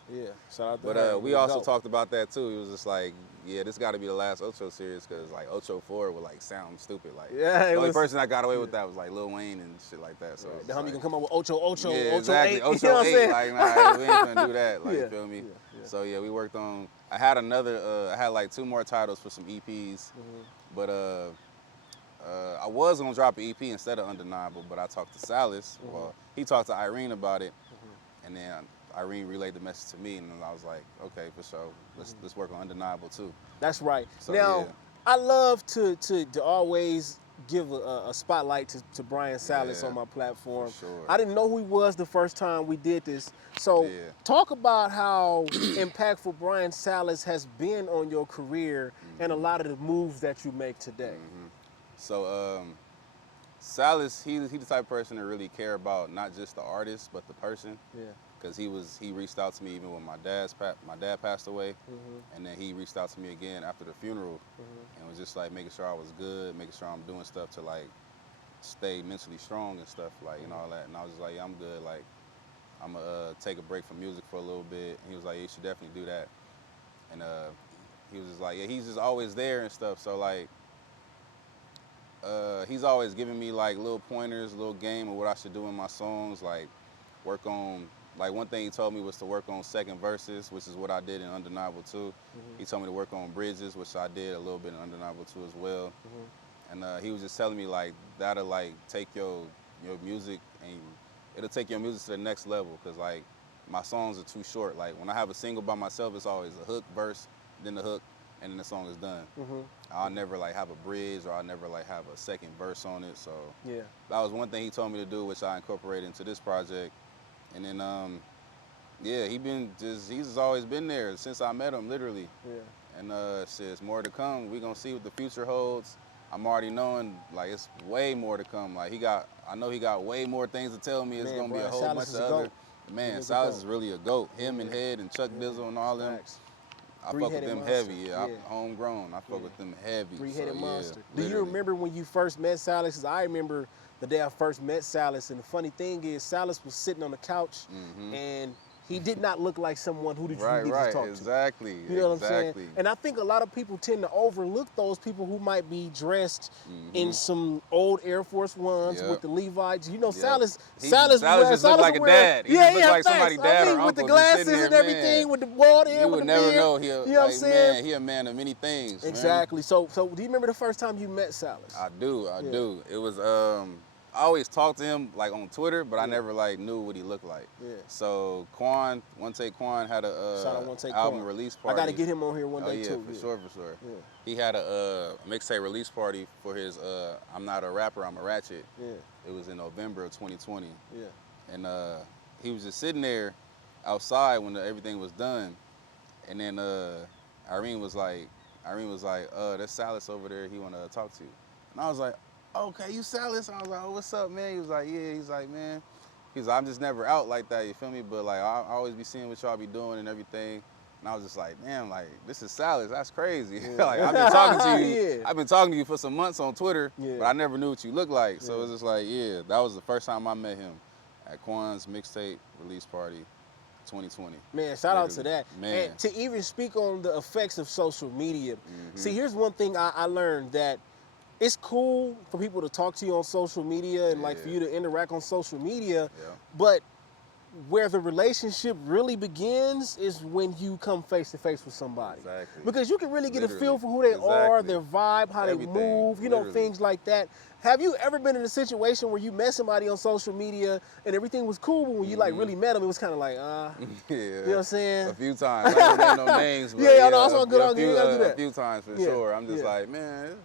Shout out to her. But we also talked about that too. He was just like, yeah, this got to be the last Ocho series because like Ocho 4 would like sound stupid. Like the only person that got away with that was like Lil Wayne and shit like that. So the homie can come up with Ocho, yeah, Ocho exactly. 8. Ocho You know what I'm 8. saying? Like nah, we ain't gonna do that. Like Yeah. you feel me? Yeah. So yeah, we worked on. I had another. I had like 2 more titles for some EPs, but I was gonna drop an EP instead of Undeniable, but I talked to Salas. Well, he talked to Irene about it, and then Irene relayed the message to me, and I was like, okay, for sure, let's work on Undeniable too. That's right. So, now, yeah. I love to always give a spotlight to Brian Salas on my platform. For sure. I didn't know who he was the first time we did this. So talk about how impactful Brian Salas has been on your career and a lot of the moves that you make today. So Salas, he's the type of person that really care about not just the artist, but the person. Yeah. Because he reached out to me even when my dad passed away, and then he reached out to me again after the funeral, and was just like making sure I was good, making sure I'm doing stuff to like stay mentally strong and stuff like and all that. And I was just like, yeah, I'm good. Like I'm gonna take a break from music for a little bit. And he was like, yeah, you should definitely do that. And he was just like, yeah, he's just always there and stuff. So like. He's always giving me like little pointers, little game of what I should do in my songs, like work on, like one thing he told me was to work on second verses, which is what I did in Undeniable II. He told me to work on bridges, which I did a little bit in Undeniable II as well. And he was just telling me like that'll like take your music and it'll take your music to the next level, because like my songs are too short. Like when I have a single by myself, it's always a hook, verse, then the hook, and then the song is done. I'll never like have a bridge, or I'll never like have a second verse on it. So that was one thing he told me to do, which I incorporated into this project. And then yeah, he's always been there since I met him, literally. And it's more to come. We're gonna see what the future holds. I'm already knowing like it's way more to come. Like I know he got way more things to tell me. It's gonna be a whole bunch of other. Man, Salas is really a GOAT. Him and Head and Chuck Dizzle and all them. I fuck with them heavy, I'm homegrown. I fuck with them heavy. Three-headed monster. Do literally. you remember when you first met Salas? 'Cause I remember the day I first met Salas, and the funny thing is Salas was sitting on the couch, and he did not look like someone who did you need to talk to. Exactly. You know what I'm saying? And I think a lot of people tend to overlook those people who might be dressed in some old Air Force Ones with the Levites. You know, Salas just look like a dad. He just look like somebody's dad or with the uncle just sitting glasses there, and everything, with the bald hair, you with would the never beard. know. You know what I'm saying? Man, he a man of many things. Exactly. Man. So do you remember the first time you met Salas? I do. It was I always talked to him like on Twitter, but I never like knew what he looked like. So Quan, 1TakeOcho had a album release party. I got to get him on here one day too. For sure. He had a mixtape release party for his I'm Not a Rapper, I'm a Ratchet. It was in November of 2020. And he was just sitting there outside when everything was done, and then Irene was like, there's Salas over there. He want to talk to you. And I was like, okay, you Salas? I was like, oh, what's up, man? He was like, yeah. He's like, man. He's like, I'm just never out like that, you feel me? But like, I always be seeing what y'all be doing and everything. And I was just like, damn, like, this is Salas. That's crazy. Like, I've been talking to you. I've been talking to you for some months on Twitter, but I never knew what you looked like. So it was just like, that was the first time I met him at Quan's mixtape release party, 2020. Man, shout out to that. Man. And to even speak on the effects of social media. See, here's one thing I learned, that it's cool for people to talk to you on social media and like for you to interact on social media, but where the relationship really begins is when you come face to face with somebody. Because you can really get a feel for who they are, their vibe, how they move, you know, things like that. Have you ever been in a situation where you met somebody on social media and everything was cool, but when you like really met them, it was kind of like, you know what I'm saying? A few times. I don't name no names, but I know, that's all good on you. You gotta do that. A few times for sure. I'm just like, man,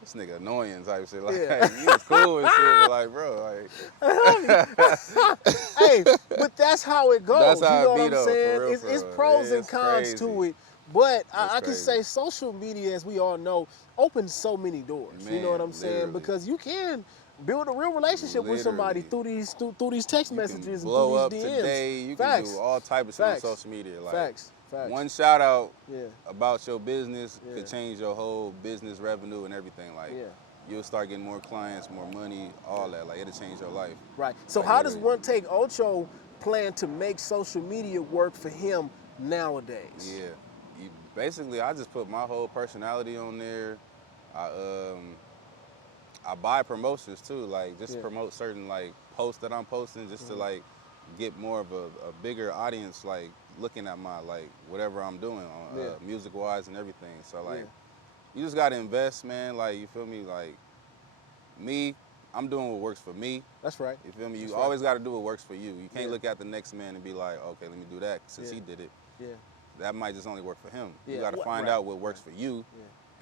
this nigga annoying type shit. Like, he was cool and shit, but like, bro, like. Hey, but that's how it goes. That's how you know it be, what I'm saying? though, It's pros and cons to it. But I can crazy. say social media, as we all know, opens so many doors. Man, you know what I'm saying? literally. Because you can build a real relationship with somebody through these text You messages can and blow up through these DMs. today. You Facts. can do all types of shit on Facts. social media. Like Facts. one shout out Yeah. about your business Yeah. could change your whole business revenue and everything. Like Yeah. you'll start getting more clients, more money, all that. Like it'll change your life. Right. So Like, how does literally. 1TakeOcho plan to make social media work for him nowadays? Yeah. Basically, I just put my whole personality on there. I buy promotions too, like just to promote certain like posts that I'm posting, just to like get more of a bigger audience, like looking at my like whatever I'm doing on music wise and everything. So like, you just gotta invest, man. Like you feel me? Like me, I'm doing what works for me. That's right. You feel me? You That's always gotta do what works for you. You can't Yeah. look at the next man and be like, okay, let me do that since he did it. Yeah. That might just only work for him. Yeah. You gotta find Right. out what works for you.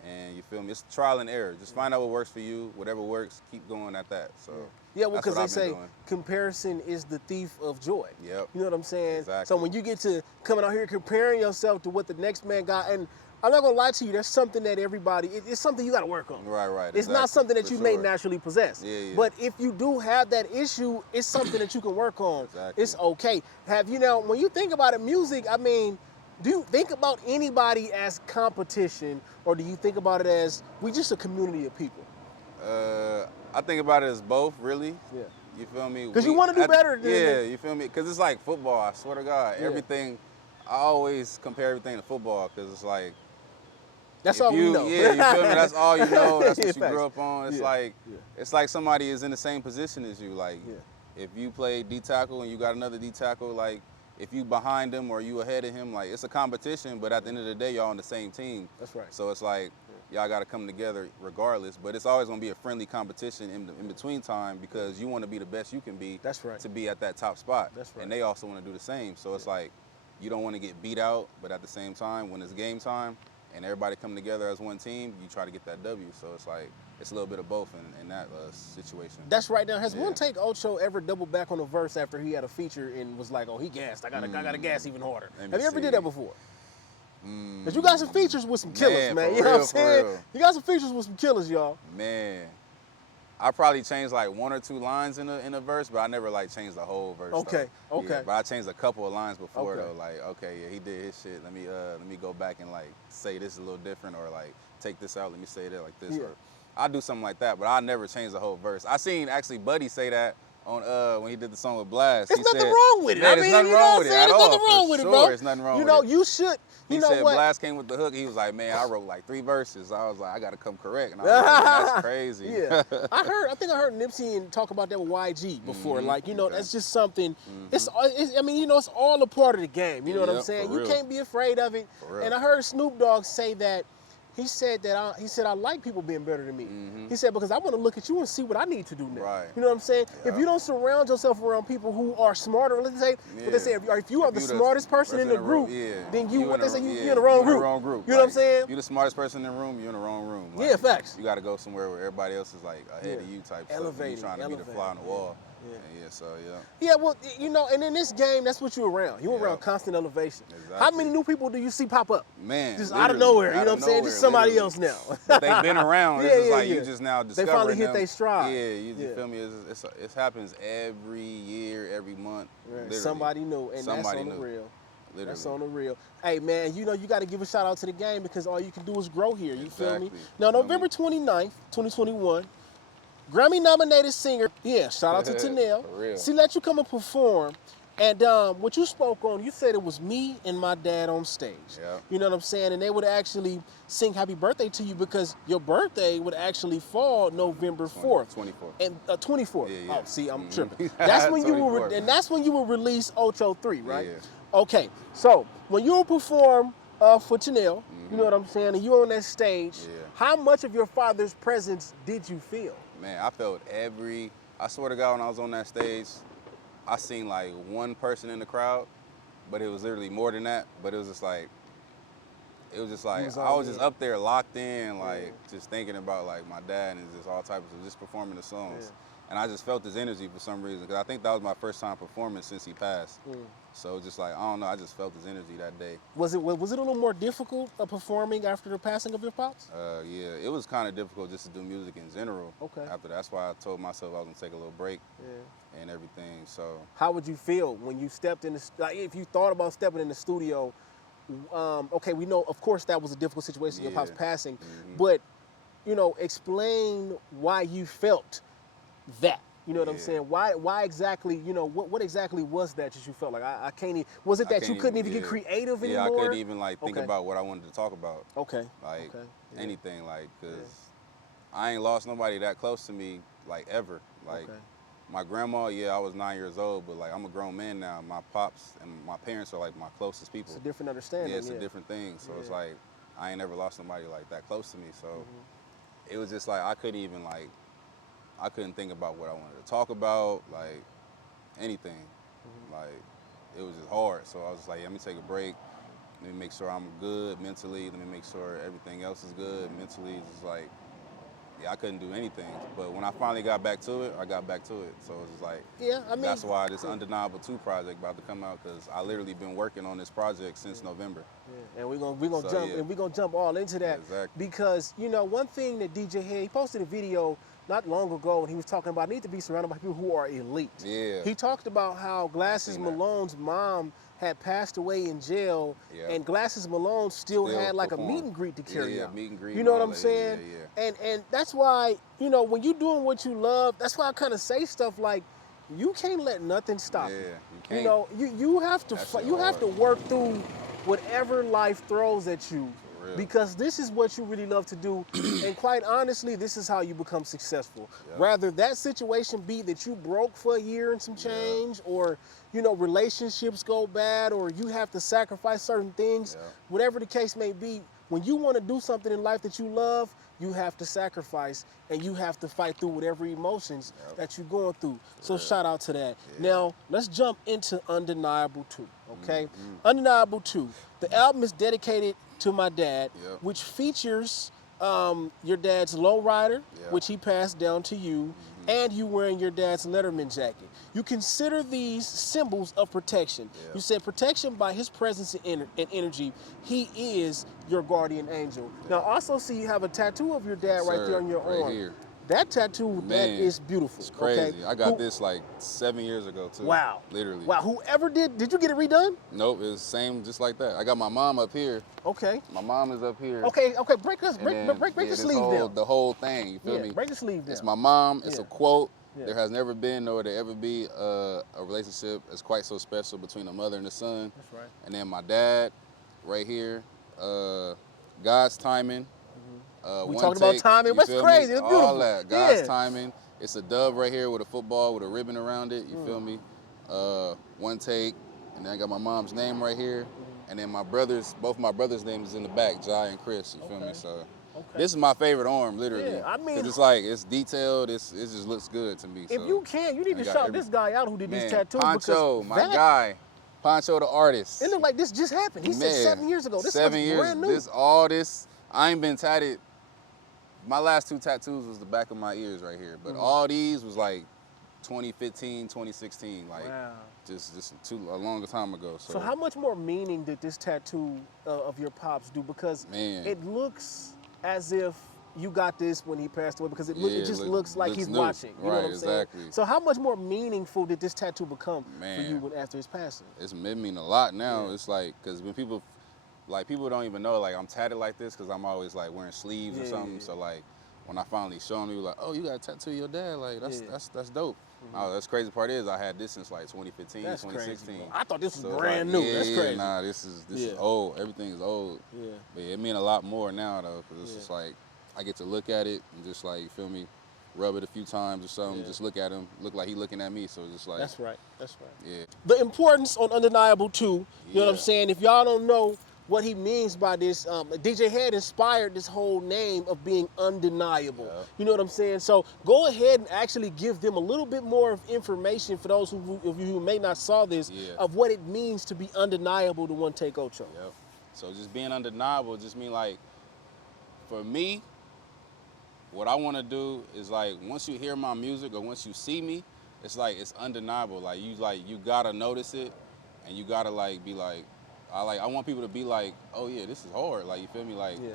And you feel me? It's trial and error. Just find out what works for you. Whatever works, keep going at that. So yeah, well, that's because what they I've been say doing. comparison is the thief of joy. Yep. You know what I'm saying? Exactly. So when you get to coming out here comparing yourself to what the next man got, and I'm not gonna lie to you, that's something that everybody, it's something you gotta work on. Right. It's not something that For you may sure. naturally possess. Yeah. But if you do have that issue, it's something that you can work on. Exactly. It's okay. When you think about it, music, I mean, do you think about anybody as competition, or do you think about it as we just a community of people? I think about it as both, really. Yeah. You feel me? Because you want to do better than Yeah, you feel me? Because it's like football, I swear to God. Yeah. Everything, I always compare everything to football because it's like, that's if all we know. Yeah, you feel me? That's all you know. That's what you Facts. grew up on. It's it's like somebody is in the same position as you. Like, if you play D tackle and you got another D tackle, like, if you behind him or you ahead of him, like, it's a competition, but at the end of the day, y'all on the same team. That's right. So it's like, y'all got to come together regardless, but it's always going to be a friendly competition in between time because you want to be the best you can be. That's right. To be at that top spot. That's right. And they also want to do the same. So it's like, you don't want to get beat out, but at the same time, when it's game time and everybody come together as one team, you try to get that W. So it's like, it's a little bit of both in that situation. That's right. Now, has 1TakeOcho ever doubled back on a verse after he had a feature and was like, oh, he gassed. I gotta gas even harder. Have you ever did that before? Because you got some features with some killers, man. You know what I'm saying? You got some features with some killers, y'all. Man, I probably changed like one or two lines in a verse, but I never like changed the whole verse. Okay, though. okay. Yeah, but I changed a couple of lines before Okay. though. Like, okay, yeah, he did his shit. Let me go back and like say this a little different, or like take this out. Let me say that like this. Yeah. Or I'll do something like that, but I never change the whole verse. I seen actually Buddy say that on when he did the song with Blast. There's He nothing said, wrong with it. Man, I there's mean, nothing you know wrong what with I'm it saying? at There's all. nothing wrong with it, For bro. sure, there's nothing wrong You with know, it. you should. You He know said what? Blast came with the hook. He was like, man, I wrote like 3 verses. I was like, I gotta come correct. And I was like, that's crazy. Yeah, I think I heard Nipsey talk about that with YG before. Like, you know, that's just something. It's I mean, you know, it's all a part of the game. You know what I'm Yep, saying? for You real. can't be afraid of it. For real. And I heard Snoop Dogg say that. He said I like people being better than me. He said, because I want to look at you and see what I need to do now. Right. You know what I'm saying? Yeah. If you don't surround yourself around people who are smarter, let's say, what they say, if you are the smartest person in the group, then you in the wrong group. You know what I'm saying? You the smartest person in the room, you're in the wrong room. Like, Yeah, facts. You got to go somewhere where everybody else is like ahead of you type Elevating, stuff. You're trying to be the fly on the wall. Yeah. And so Yeah, well, you know, and in this game, that's what you're around. You're Yeah. around constant elevation. Exactly. How many new people do you see pop up? Man, Just out of nowhere, you know what I'm saying? Just somebody else now. But they've been around. Yeah, It's just yeah, like yeah. you just now They discovering finally hit them. their stride. Yeah, you Yeah. feel me? It happens every year, every month. Right. Literally. Somebody new, and Somebody that's on the new. real. Literally. That's on the real. Hey, man, you know, you got to give a shout out to the game because all you can do is grow here. You feel me? Exactly. Now, Feel me? November 29th, 2021, Grammy-nominated singer. Yeah, shout out to Tanel. For real. She let you come and perform. And what you spoke on, you said it was me and my dad on stage. Yeah. You know what I'm saying? And they would actually sing happy birthday to you because your birthday would actually fall November 4th. 24th. And 24th. Yeah, yeah. Oh, see, I'm tripping. That's when you will, 24th. and that's when you will release Ocho 3, right? Yeah. Okay, so when you will perform for Chanel, you know what I'm saying, and you're on that stage, Yeah. how much of your father's presence did you feel? Man, I felt I swear to God, when I was on that stage, I seen like one person in the crowd, but it was literally more than that. But it was just like, I was just up there locked in, like just thinking about like my dad and just all types of just performing the songs. and I just felt his energy for some reason, because I think that was my first time performing since he passed. So just like, I don't know, I just felt his energy that day. Was it a little more difficult performing after the passing of your pops? Yeah, it was kind of difficult just to do music in general. Okay. After that's why I told myself I was gonna take a little break and everything. So how would you feel when you stepped in the, like, if you thought about stepping in the studio? Okay, we know, of course, that was a difficult situation, your pops passing, but, you know, explain why you felt that. You know what I'm saying? Why exactly, you know, what exactly was that you felt like? I can't even, was it that you couldn't even get creative anymore? Yeah, I couldn't even, like, think about what I wanted to talk about. Okay. Like, anything, like, because I ain't lost nobody that close to me, like, ever. Like, my grandma, I was 9 years old, but, like, I'm a grown man now. My pops and my parents are, like, my closest people. It's a different understanding. Yeah, it's a different thing. So it's like, I ain't never lost somebody, like, that close to me. So it was just, like, I couldn't even, like, I couldn't think about what I wanted to talk about, like, anything. Like, it was just hard. So I was just like, let me take a break. Let me make sure I'm good mentally. Let me make sure everything else is good mentally. It's just like, I couldn't do anything. But when I finally got back to it, I got back to it. So it's just like, I mean, that's why this Undeniable II project about to come out, because I literally been working on this project since November. And we're gonna jump all into that. Exactly. Because, you know, one thing that DJ had, he posted a video not long ago, and he was talking about need to be surrounded by people who are elite. Yeah. He talked about how Glasses Malone's mom had passed away in jail, and Glasses Malone still had like a meet and greet to carry out. Meet and greet. You know what I'm saying? And that's why, you know, when you're doing what you love, that's why I kind of say stuff like, you can't let nothing stop you. You can't. You know, you have to have to work through whatever life throws at you, because this is what you really love to do. And quite honestly, this is how you become successful. Rather that situation be that you broke for a year and some change, or, you know, relationships go bad, or you have to sacrifice certain things, whatever the case may be. When you want to do something in life that you love, you have to sacrifice, and you have to fight through whatever emotions that you're going through. So shout out to that. Now, let's jump into Undeniable II, okay? Undeniable II. The album is dedicated to my dad, which features your dad's lowrider, which he passed down to you, and you wearing your dad's Letterman jacket. You consider these symbols of protection. You said protection by his presence and energy. He is your guardian angel. Now, I also see you have a tattoo of your dad right there on your arm. Here. That tattoo, that is beautiful. It's crazy. Okay? I got this like 7 years ago too. Wow. Literally. Wow. Whoever did you get it redone? Nope, it's the same, just like that. I got my mom up here. Okay. My mom is up here. Okay. Break the sleeve down. The whole thing. You feel me? Break the sleeve down. It's my mom. It's a quote. There has never been, nor will there ever be, a relationship that's quite so special between a mother and a son. That's right. And then my dad, right here. God's timing. We talked about timing. What's crazy? It's beautiful. All that. God's timing. It's a dove right here with a football with a ribbon around it. You feel me? One take. And then I got my mom's name right here. And then both my brothers' names is in the back, Jai and Chris. You feel me? So this is my favorite arm, literally. Yeah, I mean, 'cause it's like, it's detailed. It just looks good to me. If so. you need to shout this guy out who did these tattoos. Poncho, because my guy. Poncho the artist. It looked like this just happened. He said 7 years ago. This 7 years. Brand new. I ain't been tatted. My last 2 tattoos was the back of my ears right here. But all these was like 2015, 2016. Like just a longer time ago. So how much more meaning did this tattoo of your pops do? Because it looks as if you got this when he passed away, because it just looks like he's watching. You know what I'm saying? So how much more meaningful did this tattoo become for you after his passing? It mean a lot now. It's like, because when people don't even know, like, I'm tatted like this because I'm always like wearing sleeves or something. So like when I finally show them, like, oh, you got a tattoo of your dad, like that's dope. Oh, that's crazy part is I had this since like 2015, 2016. Crazy, I thought this was brand new. That's crazy. Nah, this is old. Everything is old. Yeah. But it mean a lot more now though, because it's just like I get to look at it and just like, you feel me, rub it a few times or something, just look at him, look like he looking at me, so just like. That's right. Yeah. The importance on Undeniable II, you know what I'm saying? If y'all don't know what he means by this, DJ had inspired this whole name of being undeniable. You know what I'm saying? So go ahead and actually give them a little bit more of information for those of you who may not saw this, of what it means to be undeniable to 1TakeOcho. So just being undeniable just mean like, for me, what I want to do is like once you hear my music or once you see me, it's like it's undeniable. Like you gotta notice it, and you gotta like be like, I want people to be like, oh yeah, this is hard. Like you feel me? Like, Yeah.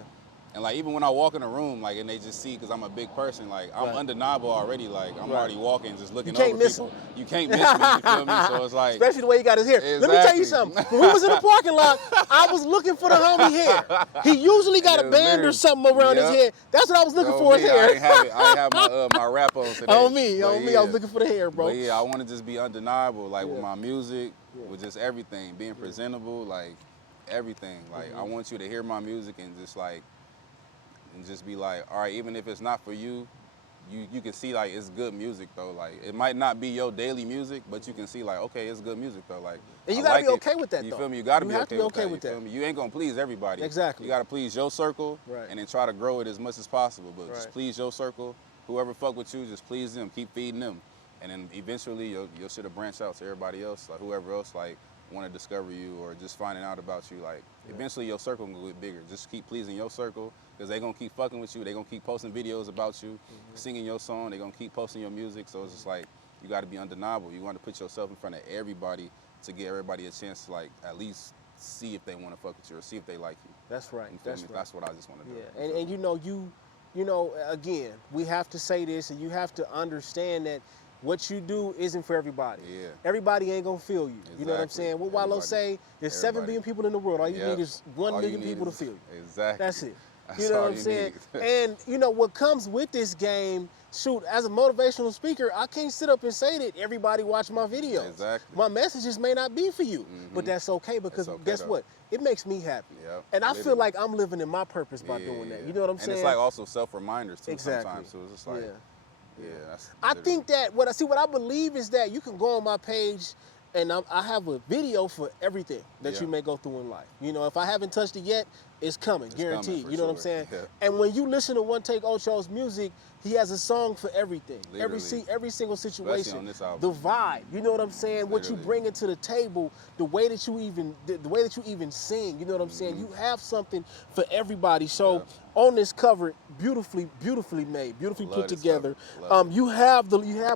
and like even when I walk in a room, like and they just see because I'm a big person, like I'm undeniable already. Like I'm already walking, just looking over people. You can't miss me. You feel me? So it's like, especially the way he got his hair. Exactly. Let me tell you something. When we was in the parking lot, I was looking for the homie hair. He usually got a band or something around his head. That's what I was looking for. His hair. I ain't have my rap on today. On me. I was looking for the hair, bro. But yeah, I want to just be undeniable, like with my music, with just everything, being presentable, like everything. Like I want you to hear my music and just like. And just be like, all right, even if it's not for you, you can see like it's good music though. Like it might not be your daily music, but you can see like, okay, it's good music though. Like and you gotta be okay with that. You though. feel me? You gotta you be have okay, to be with okay that. with You feel me? You ain't gonna please everybody. Exactly. You gotta please your circle, and then try to grow it as much as possible. But just please your circle. Whoever fuck with you, just please them. Keep feeding them, and then eventually your shit will branch out to everybody else, like whoever else like want to discover you or just finding out about you. Like eventually your circle will get bigger. Just keep pleasing your circle. Because they're going to keep fucking with you. They're going to keep posting videos about you, singing your song. They're going to keep posting your music. So it's just like, you got to be undeniable. You want to put yourself in front of everybody to give everybody a chance to like at least see if they want to fuck with you or see if they like you. That's right. That's right. That's what I just want to do. Yeah. And you know, again, we have to say this and you have to understand that what you do isn't for everybody. Yeah. Everybody ain't gonna feel you. Exactly. You know what I'm saying? What Wallow say, there's 7 billion people in the world. All you need is 1 million people to feel you. Exactly. That's it. You know what I'm saying? And you know what comes with this game, shoot, as a motivational speaker, I can't sit up and say that everybody watch my videos. Exactly. My messages may not be for you, but that's okay because guess what? It makes me happy. Yep. And I feel like I'm living in my purpose by doing that. You know what I'm saying? And it's like also self-reminders too sometimes. So it's just like, that's I think that what I believe is that you can go on my page and I have a video for everything that you may go through in life. You know, if I haven't touched it yet, it's coming, guaranteed. You know what I'm saying? Yeah. And when you listen to 1TakeOcho's music, he has a song for everything. Literally. Every single situation. On this album. The vibe. You know what I'm saying? Literally. What you bring into the table, the way that you even sing. You know what I'm saying? You have something for everybody. So on this cover, beautifully made, beautifully put together. You have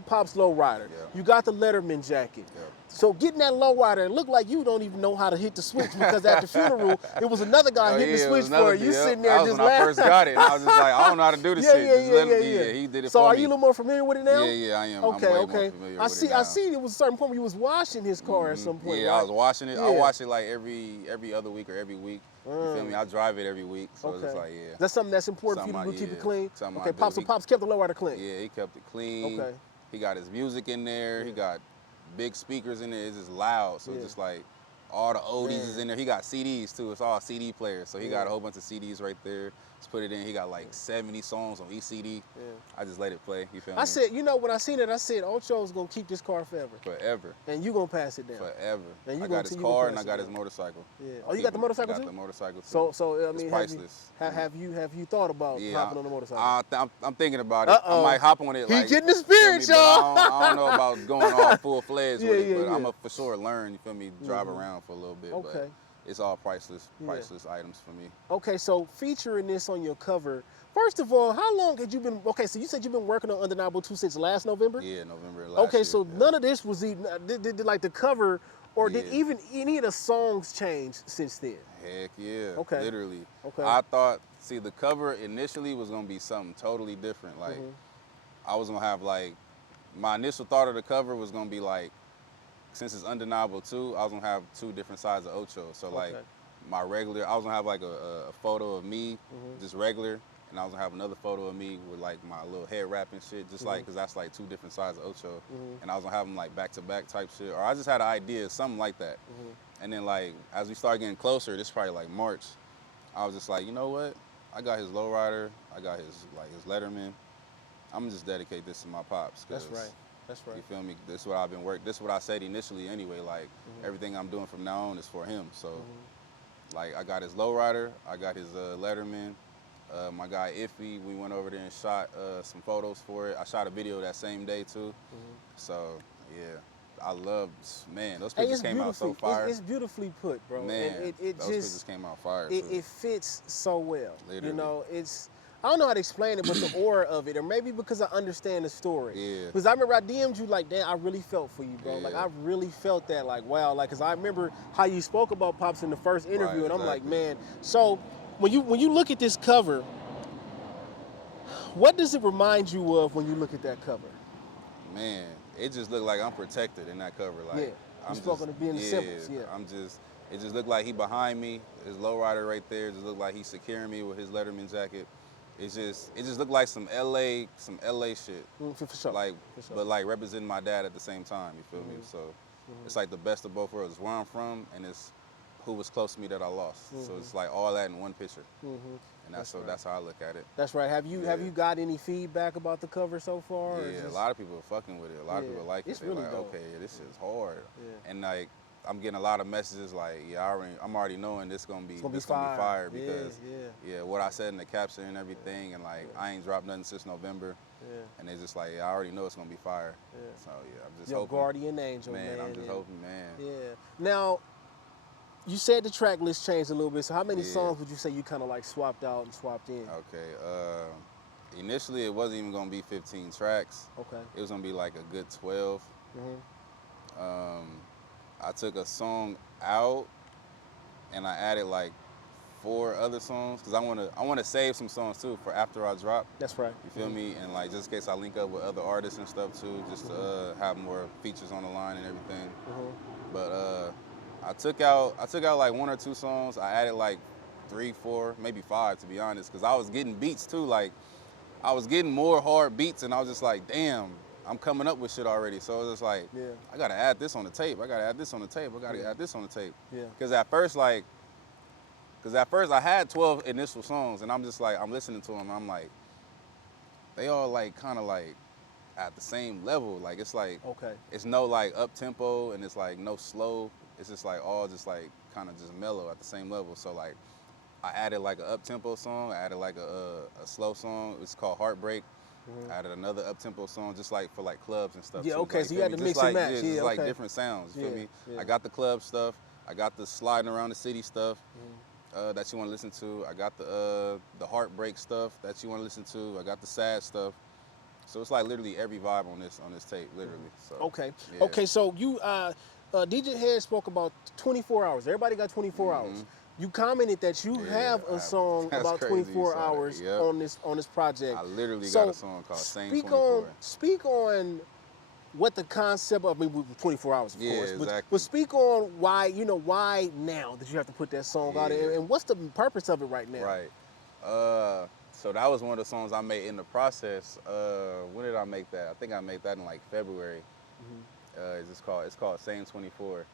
Pop's Lowrider. You got the Letterman jacket. So getting that lowrider, it looked like you don't even know how to hit the switch because at the funeral, it was another guy hitting the switch for you. You sitting there just laughing. When I first got it, I was just like, I don't know how to do this shit. Yeah, he did it for me. So are you a little more familiar with it now? Yeah, I am. Okay, I'm way more familiar with it now. I see it was a certain point where you was washing his car at some point. Yeah, right? I was washing it. I wash it like every other week or every week. You feel me? I drive it every week. So it's just like, That's something that's important for you to keep it clean? Okay, Pops kept the lowrider clean. Yeah, he kept it clean. Okay. He got his music in there. He got big speakers in there. It's just loud. So just like all the oldies is in there. He got CDs too. It's all CD players. So he got a whole bunch of CDs right there. Just put it in. He got like 70 songs on each CD. I just let it play. You feel me? I said, you know, when I seen it, I said, Ocho's gonna keep this car forever. Forever. And you gonna pass it down. Forever. And I got his car and I got his motorcycle. Yeah. Oh, you got the motorcycle too? I got the motorcycle too. So I mean, it's priceless. Have you thought about hopping on the motorcycle? I'm thinking about it. I might hop on it. He getting the spirit, y'all. I don't know about going all full-fledged with it, but I'm gonna for sure learn. You feel me? Drive around for a little bit. Okay. But it's all priceless items for me. Okay, so featuring this on your cover, first of all, how long had you been, okay, so you said you've been working on Undeniable II since last November? Yeah, November last year. Okay, so none of this was even, did like the cover, or did even any of the songs change since then? Heck yeah, literally. Okay. I thought, see, the cover initially was gonna be something totally different. Like, I was gonna have like, my initial thought of the cover was gonna be like, since it's Undeniable II, I was gonna have 2 different sides of Ocho. So like my regular, I was gonna have like a photo of me, just regular, and I was gonna have another photo of me with like my little head wrap and shit, just like, cause that's like 2 different sides of Ocho. And I was gonna have them like back to back type shit, or I just had an idea, something like that. And then like, as we start getting closer, this is probably like March, I was just like, you know what? I got his lowrider, I got his Letterman. I'm gonna just dedicate this to my pops. That's right. That's right. You feel me? This is what I've been working. This is what I said initially anyway. Like, everything I'm doing from now on is for him. So, like, I got his lowrider. I got his Letterman. My guy Iffy, we went over there and shot some photos for it. I shot a video that same day, too. So, yeah. I love, man, those pictures came out so fire. It's beautifully put, bro. Man, it those pictures came out fire, it fits so well. Literally. You know, it's, I don't know how to explain it, but the aura of it, or maybe because I understand the story. Yeah. Because I remember I DM'd you like, damn, I really felt for you, bro. Yeah. Like, I really felt that, like, wow. Like, because I remember how you spoke about Pops in the first interview, Right, and I'm like, exactly. man. So when you look at this cover, what does it remind you of when you look at that cover? Man, it just looked like I'm protected in that cover. Like, Yeah, you spoke on it being the symbols, yeah. It just looked like he behind me, his lowrider right there. It just looked like he's securing me with his Letterman jacket. It just looked like some LA shit. For sure. Like, for sure. but like representing my dad at the same time. You feel me? So it's like the best of both worlds. It's where I'm from, and it's who was close to me that I lost. So it's like all that in one picture. And that's how I look at it. That's right. Have you got any feedback about the cover so far? Yeah, a lot of people are fucking with it. A lot of people like it. It's They're really like, dope. okay, yeah, this shit's hard. Yeah. And like, I'm getting a lot of messages like, yeah, I'm already knowing this gonna be fire because what I said in the caption and everything, and like I ain't dropped nothing since November. Yeah. And they just like, yeah, I already know it's gonna be fire. Yeah. So yeah, I'm just Your hoping. guardian angel, man. I'm just hoping, man. Yeah. Now, you said the track list changed a little bit. So how many songs would you say you kind of like swapped out and swapped in? Okay. Initially, it wasn't even gonna be 15 tracks. Okay. It was gonna be like a good 12. I took a song out and I added like 4 other songs because I wanna save some songs too for after I drop. That's right. You feel me? And like just in case I link up with other artists and stuff too, just to have more features on the line and everything. But I took out like 1 or 2 songs. I added like 3, 4, maybe 5 to be honest, because I was getting beats too. Like I was getting more hard beats, and I was just like, damn, I'm coming up with shit already. So it was just like, I gotta add this on the tape. I gotta add this on the tape. I gotta add this on the tape. Yeah. Because at first I had 12 initial songs, and I'm just like, I'm listening to them, and I'm like, they all like kind of like at the same level. Like it's like, it's no like up tempo, and it's like no slow. It's just like all just like kind of just mellow at the same level. So like, I added like an up tempo song. I added like a slow song. It's called Heartbreak. I added another up tempo song just like for like clubs and stuff. Yeah, too. okay, Like, so you had to mix like, and match. Yeah, just like different sounds. You feel me? Yeah. I got the club stuff. I got the sliding around the city stuff that you want to listen to. I got the heartbreak stuff that you want to listen to. I got the sad stuff. So it's like literally every vibe on this tape, literally. So Okay, so you DJ Head spoke about 24 hours. Everybody got 24 hours. You commented that you have a song about 24 hours on this project. I literally got a song called Same 24. Speak on what the concept of, 24 hours, of course. Exactly. But speak on why now that you have to put that song out, and what's the purpose of it right now? Right. So that was one of the songs I made in the process. When did I make that? I think I made that in like February. It's called Same 24.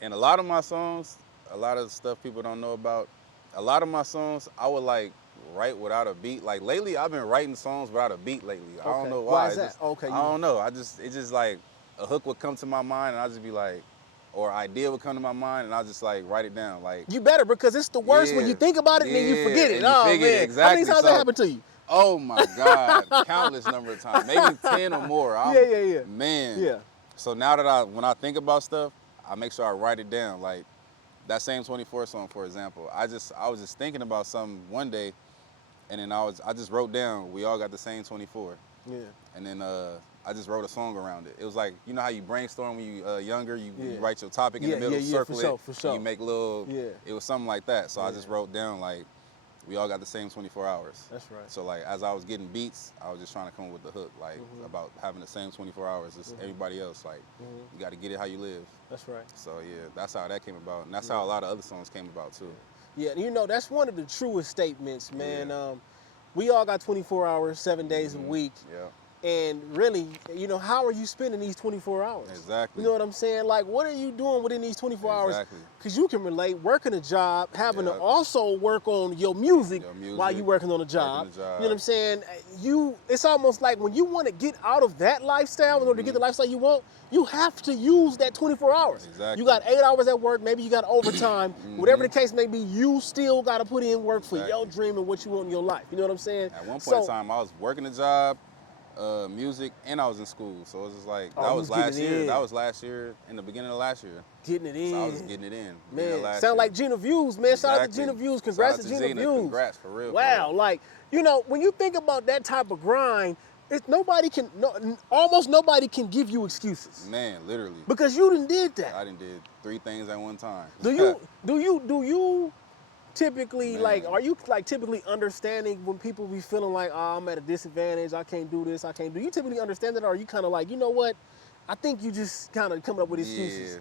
And a lot of my songs, a lot of the stuff people don't know about, a lot of my songs I would like write without a beat. Like lately I've been writing songs without a beat lately. I don't know why. Why is that? I don't know. It's just like a hook would come to my mind and I'll just be like, or idea would come to my mind and I'll just like write it down. Like, you better, because it's the worst when you think about it and then you forget it. Oh man, exactly. How many times that happened to you? Oh my God, countless number of times, maybe 10 or more. Man. Yeah. So now that when I think about stuff, I make sure I write it down. Like that Same 24 song, for example. I was just thinking about something one day, and then I just wrote down, we all got the same 24. Yeah. And then I just wrote a song around it. It was like, you know how you brainstorm when you younger, you write your topic in the middle, circle it, for sure. and you make little. It was something like that. So I just wrote down like, we all got the same 24 hours. That's right. So like, as I was getting beats, I was just trying to come up with the hook, like about having the same 24 hours as everybody else. Like, you got to get it how you live. That's right. So yeah, that's how that came about, and that's how a lot of other songs came about too. Yeah, that's one of the truest statements, man. We all got 24 hours, 7 days a week. Yeah. And really, how are you spending these 24 hours? Exactly. You know what I'm saying? Like, what are you doing within these 24 hours? Exactly. Because you can relate, working a job, having to also work on your music while you're working on a job. You know what I'm saying? It's almost like when you want to get out of that lifestyle, in order to get the lifestyle you want, you have to use that 24 hours. Exactly. You got 8 hours at work, maybe you got overtime. Whatever the case may be, you still got to put in work for your dream and what you want in your life. You know what I'm saying? At one point in time, I was working a job, music, and I was in school. So it was just like, Oh, that you was was getting last it year. in. That was last year, in the beginning of last year. Getting it in. So I was just getting it in. beginning of Man, last sound year. like Gina Views, man. Shout out to Exactly. Gina Views. Shout Congrats out to to Gina Views. Congrats, for real. Wow, For real. like, you know, when you think about that type of grind, almost nobody can give you excuses. Man, literally. Because you done did that. I done did 3 things at one time. Do you typically, Man. like, are you like typically understanding when people be feeling like, oh, I'm at a disadvantage, I can't do this, I can't do? You typically understand that, or are you kind of like, you know what? I think you just kind of coming up with excuses.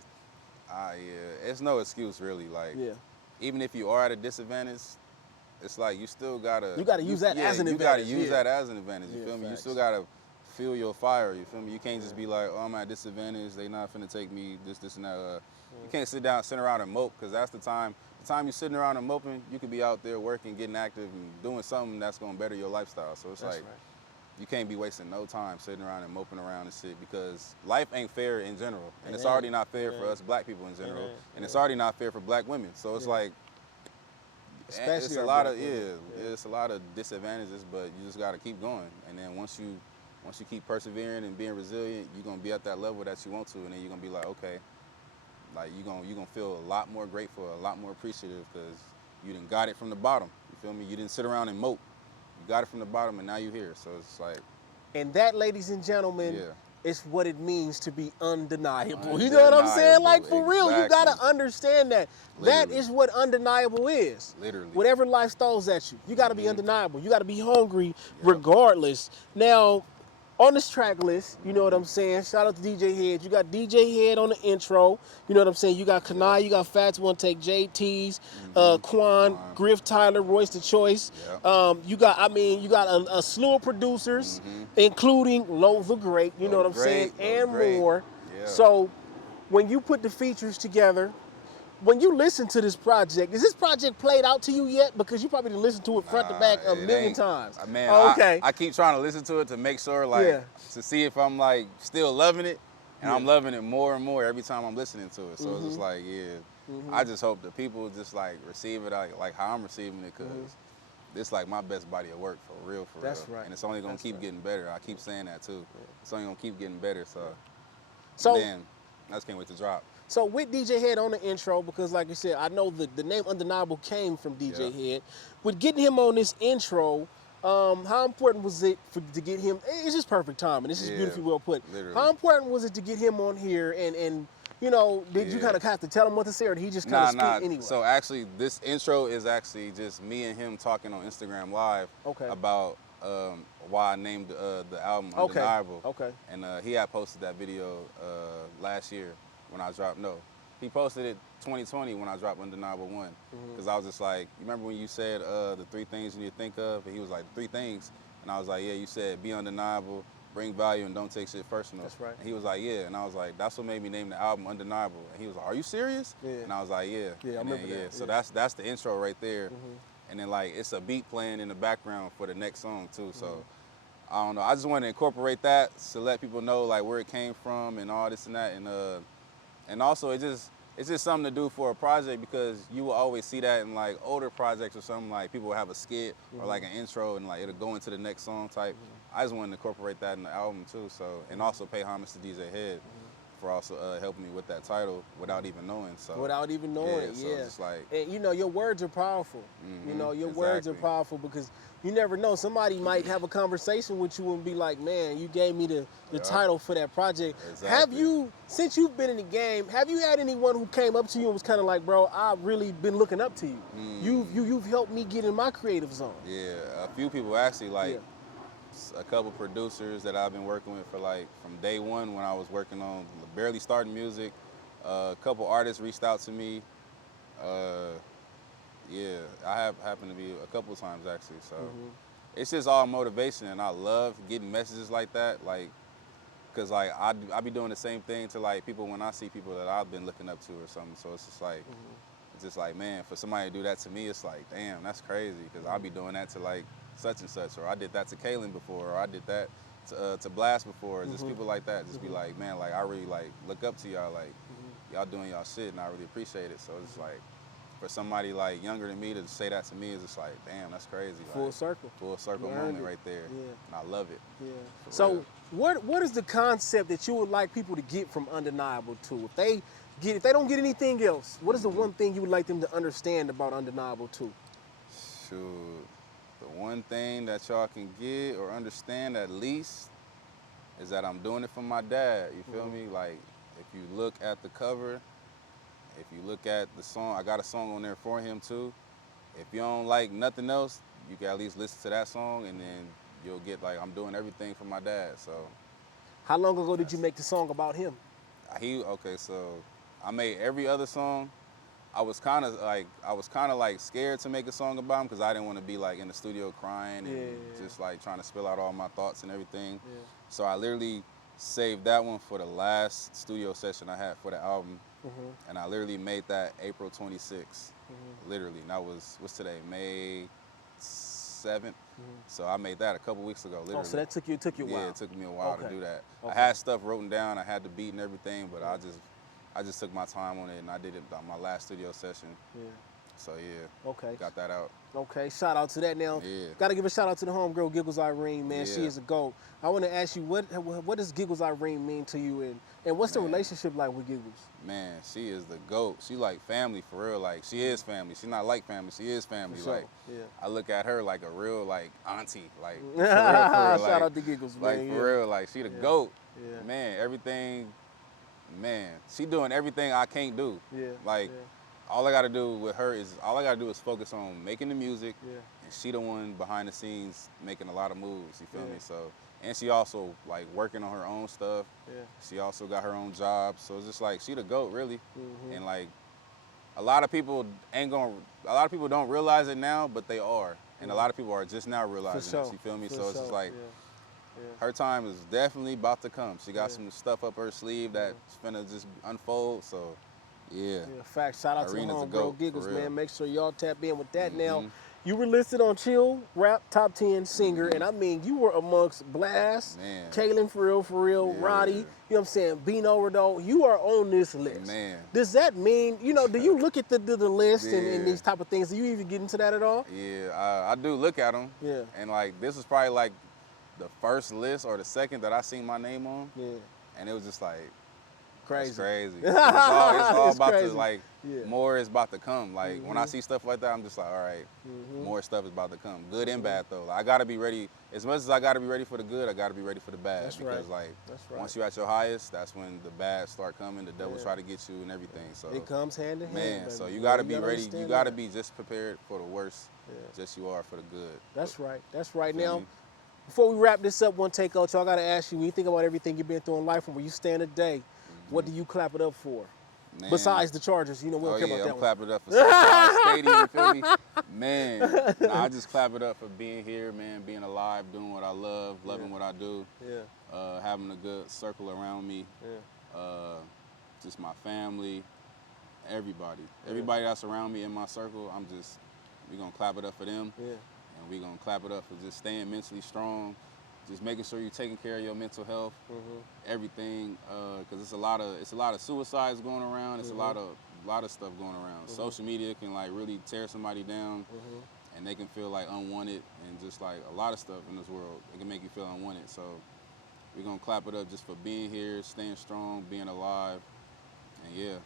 Yeah. It's no excuse really. Like, Yeah. even if you are at a disadvantage, it's like you still gotta. You gotta use that as an You advantage. gotta use yeah. that as an advantage. You Yeah, feel me? You facts. still gotta feel your fire. You feel me? You can't just be like, oh, I'm at a disadvantage. They not finna take me. This, and that. You can't sit around and mope, because that's the time. The time you're sitting around and moping, you could be out there working, getting active, and doing something that's gonna better your lifestyle. So it's That's like, right. you can't be wasting no time sitting around and moping around and shit, because life ain't fair in general. And it's ain't. already not fair It for ain't. us black people in general. ain't. And it's already not fair for black women. So it's like, Especially it's a our lot black of women. it's a lot of disadvantages, but you just gotta keep going. And then once you keep persevering and being resilient, you're gonna be at that level that you want to, and then you're gonna be like, okay, like you're gonna feel a lot more grateful, a lot more appreciative, because you done got it from the bottom. You feel me? You didn't sit around and mope. You got it from the bottom, and now you're here. So it's like, And that, ladies and gentlemen, Yeah. is what it means to be undeniable. You know what I'm saying? Like, for real, you Exactly. gotta understand that. That Literally. is what undeniable is. Literally. Whatever life throws at you, you gotta be undeniable. You gotta be hungry regardless. Now, on this track list, you know what I'm saying? Shout out to DJ Head. You got DJ Head on the intro. You know what I'm saying? You got Kanai, you got Fats, 1Take, JT's, Quan, Griff Tyler, Royce the Choice. You got a slew of producers, including Lo the Great, you know what I'm saying? And more. Yeah. So when you put the features together, when you listen to this project, is this project played out to you yet? Because you probably didn't listen to it front to back a million times. Man, oh, okay. I keep trying to listen to it to make sure, like, Yeah. to see if I'm like still loving it, and I'm loving it more and more every time I'm listening to it. So it's just like, I just hope that people just like receive it like how I'm receiving it, because this like my best body of work, for real. That's right. And it's only gonna keep getting better. I keep saying that too. It's only gonna keep getting better. So man, I just can't wait to drop. So with DJ Head on the intro, because like I said, I know the name Undeniable came from DJ Head. With getting him on this intro, how important was it to get him? It's just perfect timing. This is beautifully well put. Literally. How important was it to get him on here? And you know, did you kind of have to tell him what to say, or did he just kind of speak anyway? So actually, this intro is actually just me and him talking on Instagram Live about why I named the album Undeniable. Okay. And he had posted that video last year when I dropped He posted it 2020 when I dropped Undeniable 1. Because I was just like, you remember when you said the 3 things you need to think of? And he was like, 3 things. And I was like, yeah, you said be undeniable, bring value, and don't take shit personal. That's right. And he was like, yeah. And I was like, that's what made me name the album Undeniable. And he was like, are you serious? Yeah. And I was like, yeah. Yeah, I and remember then, that. So that's the intro right there. And then like it's a beat playing in the background for the next song too. So I don't know. I just want to incorporate that to let people know like where it came from and all this and that. And also it's just something to do for a project, because you will always see that in like older projects or something, like people will have a skit or like an intro and like it'll go into the next song type. I just wanted to incorporate that in the album too. So, and also pay homage to DJ Head for also helping me with that title without even knowing. So without even knowing it, so it's just like, and you know, your words are powerful. You know, your words are powerful, because you never know. Somebody might have a conversation with you and be like, man, you gave me the title for that project. Exactly. Have you, since you've been in the game, have you had anyone who came up to you and was kind of like, bro, I've really been looking up to you. You've helped me get in my creative zone. Yeah, a few people actually, like a couple producers that I've been working with for like from day one when I was working on barely starting music. A couple artists reached out to me. Yeah, I have happened to be a couple of times actually. So it's just all motivation, and I love getting messages like that. Like, cause like I be doing the same thing to like people when I see people that I've been looking up to or something. So it's just like, it's just like, man, for somebody to do that to me, it's like, damn, that's crazy. Cause I'll be doing that to like such and such, or I did that to Kaylin before, or I did that to Blast before. Just people like that. Just be like, man, like I really like look up to y'all. Like y'all doing y'all shit, and I really appreciate it. So it's like, for somebody like younger than me to say that to me is just like, damn, that's crazy. Full like, circle. Full circle You earned moment it. right there. Yeah. And I love it. Yeah. For So real. what is the concept that you would like people to get from Undeniable II? If they don't get anything else, what is the one thing you would like them to understand about Undeniable II? Shoot. The one thing that y'all can get or understand at least is that I'm doing it for my dad. You feel me? Like, if you look at the cover, if you look at the song, I got a song on there for him too. If you don't like nothing else, you can at least listen to that song and then you'll get like, I'm doing everything for my dad. So. How long ago did you make the song about him? Okay, so I made every other song. I was kind of like scared to make a song about him because I didn't want to be like in the studio crying and just like trying to spill out all my thoughts and everything. Yeah. So I literally saved that one for the last studio session I had for the album. And I literally made that April 26th, literally. And that was, what's today, May 7th? So I made that a couple weeks ago, literally. Oh, so that took you a while. Yeah, it took me a while to do that. Okay. I had stuff written down, I had the beat and everything, but I just took my time on it and I did it on my last studio session. Yeah. So yeah, okay, got that out. Okay, shout out to that now. Yeah. Got to give a shout out to the homegirl Giggles Irene, man. Yeah. She is a GOAT. I want to ask you, what does Giggles Irene mean to you, and what's the relationship like with Giggles? Man, she is the GOAT. She like family for real. Like, she is family. She's not like family. She is family. Sure. Like, yeah. I look at her like a real like auntie. Like, for real, Shout like, out to Giggles, man. like for real. Like, she the GOAT. Yeah. Man, everything. Man, she doing everything I can't do. Yeah. Like, all I gotta do with her is focus on making the music. Yeah. And she the one behind the scenes making a lot of moves. You feel me? So, and she also like working on her own stuff. Yeah. She also got her own job. So it's just like she the GOAT really. And like a lot of people don't realize it now, but they are. And a lot of people are just now realizing this. You feel me? So it's just like her time is definitely about to come. She got some stuff up her sleeve that's finna just unfold. So yeah. Facts. Shout out Arena's to a homegirl GOAT, Giggles, for real. man. Make sure y'all tap in with that now. You were listed on Chill Rap Top 10 Singer, and I mean, you were amongst Blast, Kaylin for real, Roddy, you know what I'm saying, Bino Redo. You are on this list. Man. Does that mean, you know, do you look at the list and these type of things? Do you even get into that at all? Yeah, I do look at them. Yeah. And like, this was probably like the first list or the second that I seen my name on. Yeah. And it was just like, crazy. It's crazy. It's all about crazy. to like, more is about to come. Like when I see stuff like that, I'm just like, all right, more stuff is about to come. Good and bad though. Like, I gotta be ready. As much as I gotta be ready for the good, I gotta be ready for the bad. Because like, once you're at your highest, that's when the bad start coming. The devil try to get you and everything. So it comes hand in hand. Man, Baby. so you gotta be ready. You gotta be just prepared for the worst. Just you are for the good. That's right. That's right. Now, before we wrap this up, 1TakeOcho, I gotta ask you, when you think about everything you've been through in life and where you stand today, what do you clap it up for? Man. Besides the Chargers, you know, we don't care about that I'm clapping it up for Stadium, you feel me? Man, I just clap it up for being here, man, being alive, doing what I love, loving what I do, having a good circle around me, just my family, everybody. Everybody that's around me in my circle, we gonna clap it up for them, and we gonna clap it up for just staying mentally strong, just making sure you're taking care of your mental health, everything, because it's a lot of suicides going around. It's a lot of stuff going around. Social media can like really tear somebody down, and they can feel like unwanted, and just like a lot of stuff in this world, it can make you feel unwanted. So we're gonna clap it up just for being here, staying strong, being alive, and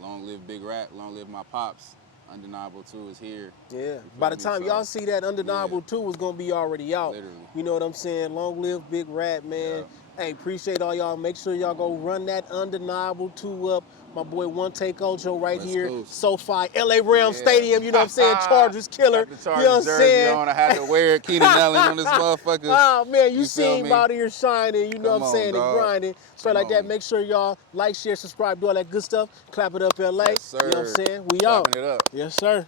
long live Big Rat, long live my pops. Undeniable II is here. Yeah. By the time y'all see that, Undeniable II is gonna be already out. Literally. You know what I'm saying? Long live Big Rat, man. Hey, appreciate all y'all. Make sure y'all go run that Undeniable II up. My boy 1TakeOcho right here. SoFi, LA Rams Stadium, you know what I'm saying? Chargers killer. Got the Chargers, you know what I'm saying? On. I had to wear it. Keenan Allen on this motherfucker. Oh, man, you seen him out here shining, you know what I'm saying, and grinding. Straight like that. Make sure y'all like, share, subscribe, do all that good stuff. Clap it up, LA. Yes, sir. You know what I'm saying? We out. Clapping it up. Yes, sir.